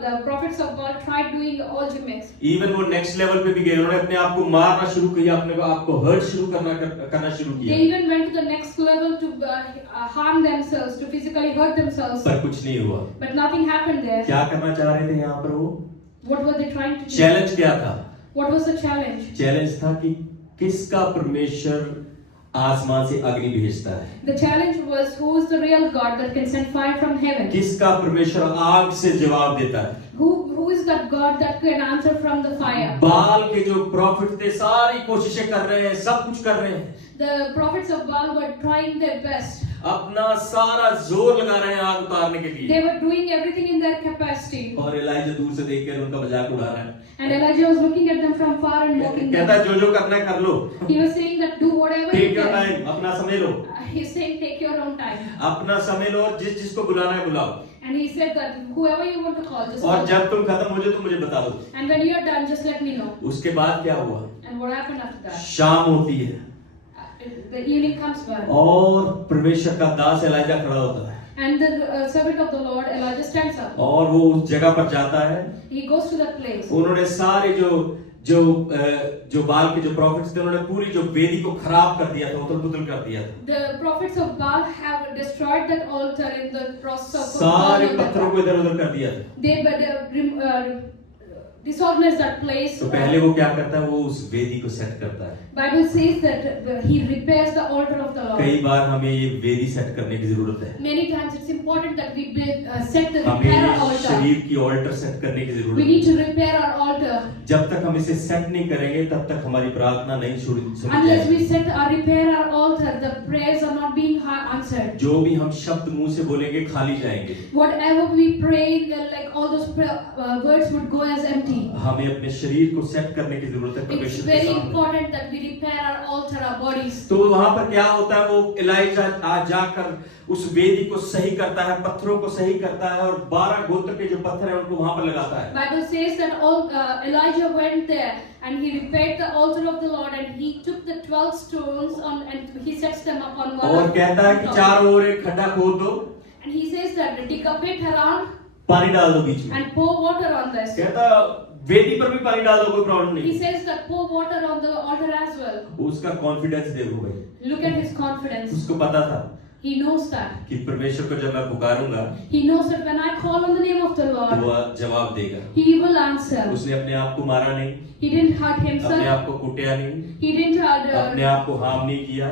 the prophets of Baal tried doing all gimmicks. Even वो नेक्स्ट लेवल पे भी गए, उन्होंने अपने आप को मारना शुरू किया, अपने आप को हर्ट शुरू करना शुरू They किया, even went to the next level to harm themselves, to physically hurt themselves. पर कुछ नहीं हुआ। But nothing happened there. क्या करना चाह रहे थे यहाँ पर वो? What were they trying to do? Challenge क्या था? What was the challenge? Challenge था कि किसका परमेश्वर आसमान से अग्नि भेजता है, The challenge was who is the real God that can send fire from heaven? किसका परमेश्वर आग से जवाब देता है। Who is that God that can answer from the fire? बाल के जो प्रॉफिट थे सारी कोशिशें कर रहे हैं, सब कुछ कर रहे हैं, The prophets of Baal were trying their best. अपना सारा जोर लगा रहे हैं आग उतारने के लिए, They were doing everything in their capacity. और एलाइजा दूर से देखकर उनका मजाक उड़ा रहा है। And Elijah was looking at them from far and mocking कहता है them. जो कर रहा है कर लो, He was saying that do whatever take you your can. Time, अपना समय लो, He's saying take your own time. अपना समय लो, और जिसको बुलाना है बुलाओ, And he said that whoever you want to call, just और call. जब तुम खत्म हो जाओ तो मुझे बता दो। And when you are done, just let me know. उसके बाद क्या हुआ? And what happened after that? शाम होती है The evening comes by. और परमेश्वर का दास एलाइजा खड़ा होता है, And the servant of the Lord, Elijah, stands up. और वो उस जगह पर जाता है। He goes to that place. उन्होंने सारे जो बाल के जो प्रॉफिट्स थे, उन्होंने पूरी जो वेदी को खराब कर दिया था, उथल पुथल कर दिया था, The prophets of Baal have destroyed that altar in the process of सारे burning that पत्थरों को इधर उधर कर दिया था। They disorganized that place. तो पहले वो क्या करता है, वो उस वेदी को सेट करता है। Bible says that he repairs the altar of the Lord. कई बार हमें ये वेदी सेट करने की जरूरत है, Many times it's important that we set the हमें repair ये our altar. शरीर की ऑल्टर सेट करने की We जरूरत need है। to repair our altar. जब तक हम इसे सेट नहीं करेंगे तब तक हमारी प्रार्थना नहीं सुनी Unless जाएगी। we set or repair our altar, the prayers are not being answered. जो भी हम शब्द मुंह से बोलेंगे खाली जाएंगे। Whatever we pray, like all those words would go as empty. हमें अपने शरीर को सेट करने की जरूरत है It's परमेश्वर के very सामने। important that we repair our altar, our bodies. तो वहां पर क्या होता है, वो एलाइजा आ जाकर उस वेदी को सही करता है, पत्थरों को सही करता है, और 12 गोत्र के जो पत्थर है उनको वहां पर लगाता है। Bible says that Elijah went there and he repaired the altar of the Lord and he took the 12 stones and he sets them up on one. और कहता है कि चारों ओर एक खड्डा खोद दो, And he says that dig a pit around पानी डाल दो बीच में। and pour water on this. कहता वेदी पर भी पानी डाल दो, कोई प्रॉब्लम He नहीं। says that pour water on the altar as well. उसका कॉन्फिडेंस देखो भाई, Look at his confidence. उसको पता था He knows that. कि परमेश्वर को जब मैं पुकारूंगा He knows that when I call on the name of the तो Lord, वो जवाब देगा। He will answer. उसने अपने आप को मारा नहीं, He didn't hurt अपने himself. आप को कुटिया नहीं, He didn't अपने आप को हार्म नहीं किया,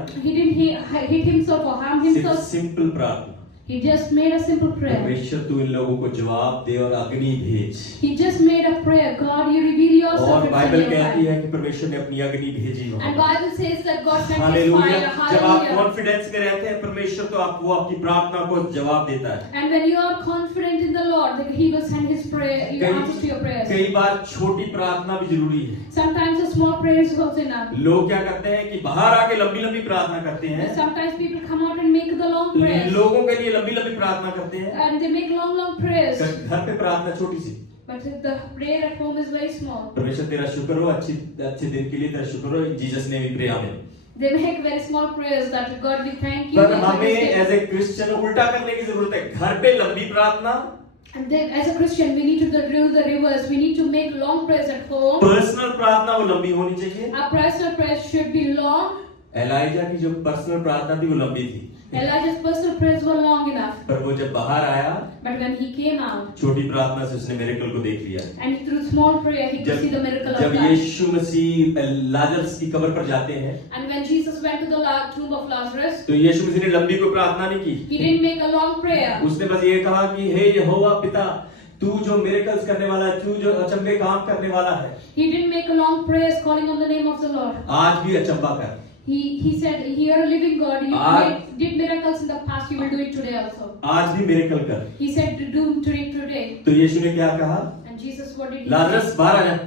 hit himself or harm सिर्फ himself. सिंपल प्रार्थना, He just made a simple prayer. परमेश्वर तू इन लोगों को जवाब दे और अग्नि भेज। He just made a prayer. God, you reveal yourself. और in बाइबल your कहती life. है कि परमेश्वर ने अपनी अग्नि भेजी वहाँ And पर। Bible says that God sent His hallelujah. fire. जब आप Hallelujah. कॉन्फिडेंस में रहते हैं परमेश्वर तो आपको आपकी प्रार्थना को जवाब देता है। And when you are confident in the Lord, that He will send His prayer, He answers to your prayers. कई बार छोटी प्रार्थना भी जरूरी है। Sometimes a small prayer is also enough. लोग क्या करते हैं कि बाहर आके लंबी लंबी प्रार्थना करते हैं। Sometimes people come out and make the long prayers. लोगों के लिए लंबी लंबी प्रार्थना करते हैं। And they make long prayers. घर पे प्रार्थना छोटी सी। But the prayer at home is very small. परमेश्वर तेरा शुक्र हो, अच्छे दिन के लिए तेरा शुक्र हो। जीसस ने भी प्रे आमीन। They make very small prayers that God we thank you. पर for हमें this day. As a Christian उल्टा करने की जरूरत है। घर पे लंबी प्रार्थना, And then, as a Christian, we need to do the reverse. We need to make long prayers at home. Personal प्रार्थना वो लंबी होनी चाहिए। Our personal prayers should be long. Elijah की जो पर्सनल प्रार्थना थी वो लंबी थी। Elijah's personal prayers were long enough. पर वो जब बाहर आया, But when he came out, छोटी प्रार्थना से उसने मिरेकल को देख लिया। and through small prayer, he could see the miracle of जब God. यीशु मसीह लाजरस की कब्र पर जाते हैं, And when Jesus went to the tomb of Lazarus, तो यीशु मसीह ने लंबी कोई प्रार्थना नहीं he की। didn't make a long prayer. उसने बस ये कहा कि हे यहोवा पिता, तू जो मिरेकल्स करने वाला है, तू जो अचंभे काम करने वाला है, He didn't make a long prayer calling on the name of the Lord. आज भी अचंभा कर। He said, "You are a living God. You did miracles in the past. You will do it today also." आज भी मिरेकल कर। He said to do it today. तो यीशु ने क्या कहा? And Jesus, what did he Lazarus say? बाहर आ जा।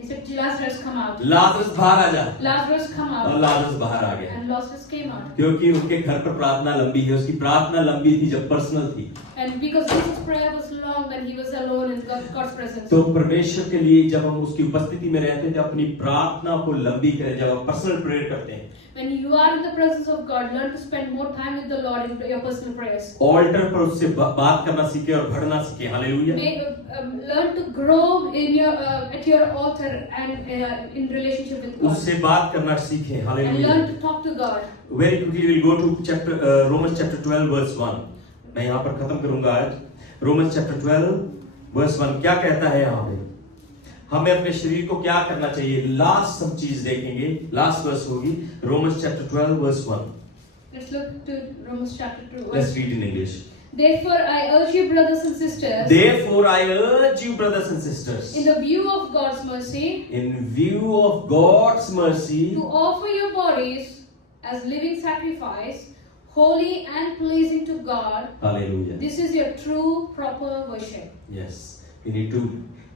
He said, "Lazarus, come out." Lazarus बाहर आ जा। Lazarus, come और out. लाजरस बाहर आ गया। And Lazarus came out. क्योंकि उनके घर पर प्रार्थना लंबी है। उसकी प्रार्थना लंबी थी जब पर्सनल थी। And because Jesus' prayer was long when he was alone in God's presence. तो परमेश्वर के लिए जब हम उसकी उपस्थिति में रहते हैं, जब अपनी प्रार्थना को लंबी करें, जब आप पर्सनल प्रेयर करते हैं, When you are in the presence of God, learn to spend more time with the Lord in your personal prayers. Altar पर उससे बात करना सीखे और बढ़ना सीखे। Hallelujah. Learn to grow in your at your altar and in relationship with God. उससे बात करना सीखे। And hallelujah. learn to talk to God. Very quickly we'll go to chapter Romans chapter 12 verse 1. मैं यहाँ पर खत्म करूंगा आज। Romans chapter 12 verse 1 क्या कहता है यहाँ पे? हमें अपने शरीर को क्या करना चाहिए? लास्ट हम चीज देखेंगे। लास्ट वर्स होगी Romans chapter 12 verse 1. Let's look to Romans chapter 2. Let's read in English. Therefore, I urge you, brothers and sisters, Therefore I urge you, brothers and sisters, in the view of God's mercy, in view of God's mercy, to offer your bodies as living sacrifice, holy and pleasing to God. Hallelujah. This is your true, proper worship. Yes, we need to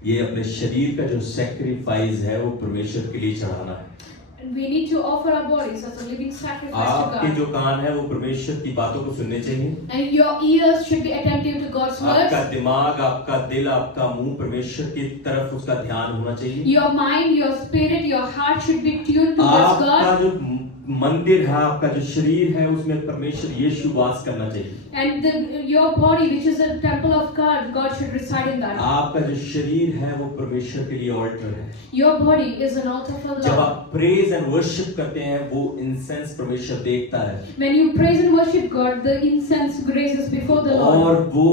ये अपने शरीर का जो सैक्रिफाइस है वो परमेश्वर के लिए चढ़ाना है। And we need to offer our bodies as a living sacrifice to आपके God. जो कान है वो परमेश्वर की बातों को सुनने चाहिए। And your ears should be attentive to God's आपका words. दिमाग, आपका दिल, आपका मुंह परमेश्वर की तरफ उसका ध्यान होना चाहिए। Your mind, your spirit, your heart should be tuned towards आपका God. जो मंदिर है, आपका जो शरीर है, उसमें परमेश्वर यीशु वास करना चाहिए। And your body, which is a temple of God, God should reside in that. आपका जो शरीर है वो परमेश्वर के लिए ऑल्टर है। Your body is an altar for जब Lord. आप प्रेज एंड वर्शिप करते हैं वो इंसेंस परमेश्वर देखता है When you praise and worship God, the incense raises before the Lord. और वो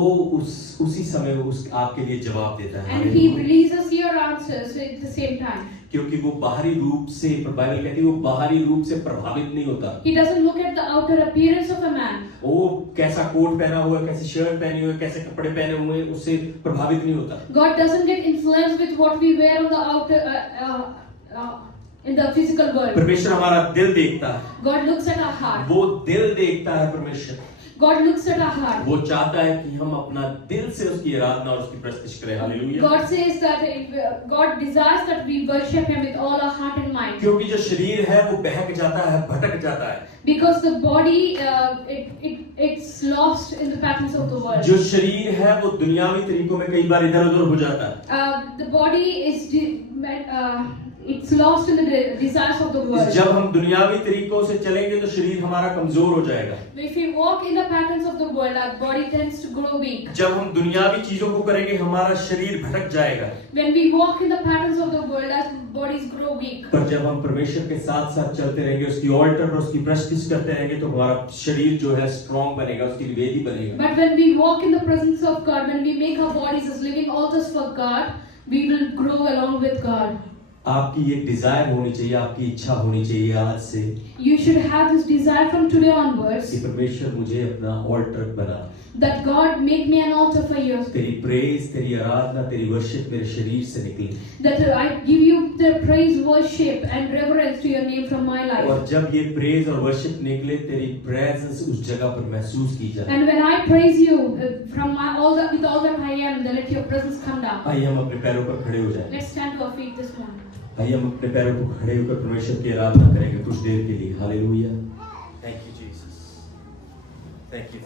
उसी समय उस आपके लिए जवाब देता है। And He releases your answers at the same time. क्योंकि वो बाहरी रूप से, बाइबल कहती है वो बाहरी रूप से प्रभावित नहीं होता। He doesn't look at the outer appearance of a man. वो कैसा कोट पहना हुआ है, कैसी शर्ट पहनी हुई है, कैसे कपड़े पहने हुए हैं, उससे प्रभावित नहीं होता। God doesn't get influenced with what we wear on the outer, in the physical world. परमेश्वर हमारा दिल देखता है। God looks at our heart. वो दिल देखता है परमेश्वर। God looks at our heart. वो चाहता है कि हम अपना दिल से उसकी आराधना और उसकी प्रस्तुति करें। Hallelujah. God says that God desires that we worship Him with all our heart and mind. क्योंकि जो शरीर है वो बहक जाता है, भटक जाता है। Because the body, it's lost in the patterns of the world. जो शरीर है वो दुनियावी तरीकों में कई बार इधर-उधर हो जाता है। The body is it's lost in the desires of the world. जब हम दुनियावी तरीकों से चलेंगे तो शरीर हमारा कमजोर हो जाएगा। If we walk in the patterns of the world, our body tends to grow weak. जब हम दुनियावी चीजों को करेंगे हमारा शरीर भटक जाएगा। When we walk in the patterns of the world, our bodies grow weak. पर जब हम परमेश्वर के साथ साथ चलते रहेंगे, उसकी ऑल्टर और उसकी प्रैक्टिस करते रहेंगे तो हमारा शरीर जो है स्ट्रांग बनेगा, उसकी वेदी बनेगा। But when we walk in the presence of God, when we make our bodies as living altars for God, we will grow along with God. आपकी एक डिजायर होनी चाहिए, आपकी इच्छा होनी चाहिए आज से You should have this desire from today onwards कि परमेश्वर मुझे अपना ऑल्टर बना, that God make me an altar for you. तेरी प्रेज, तेरी आराधना, तेरी वर्शिप मेरे शरीर से निकले। That I give you the praise, worship, and reverence to your name from my life. और जब ये प्रेज और वर्शिप निकले, तेरी प्रेजेंस उस जगह पर महसूस की जाए। And when I praise you from my with all that I am, then let your presence come down. आइए हम अपने पैरों पर खड़े हो जाएं। Let's stand to our feet this morning. आइए हम अपने पैरों पर खड़े होकर परमेश्वर की आराधना करेंगे कुछ देर के लिए। Hallelujah. Thank you Jesus, thank you.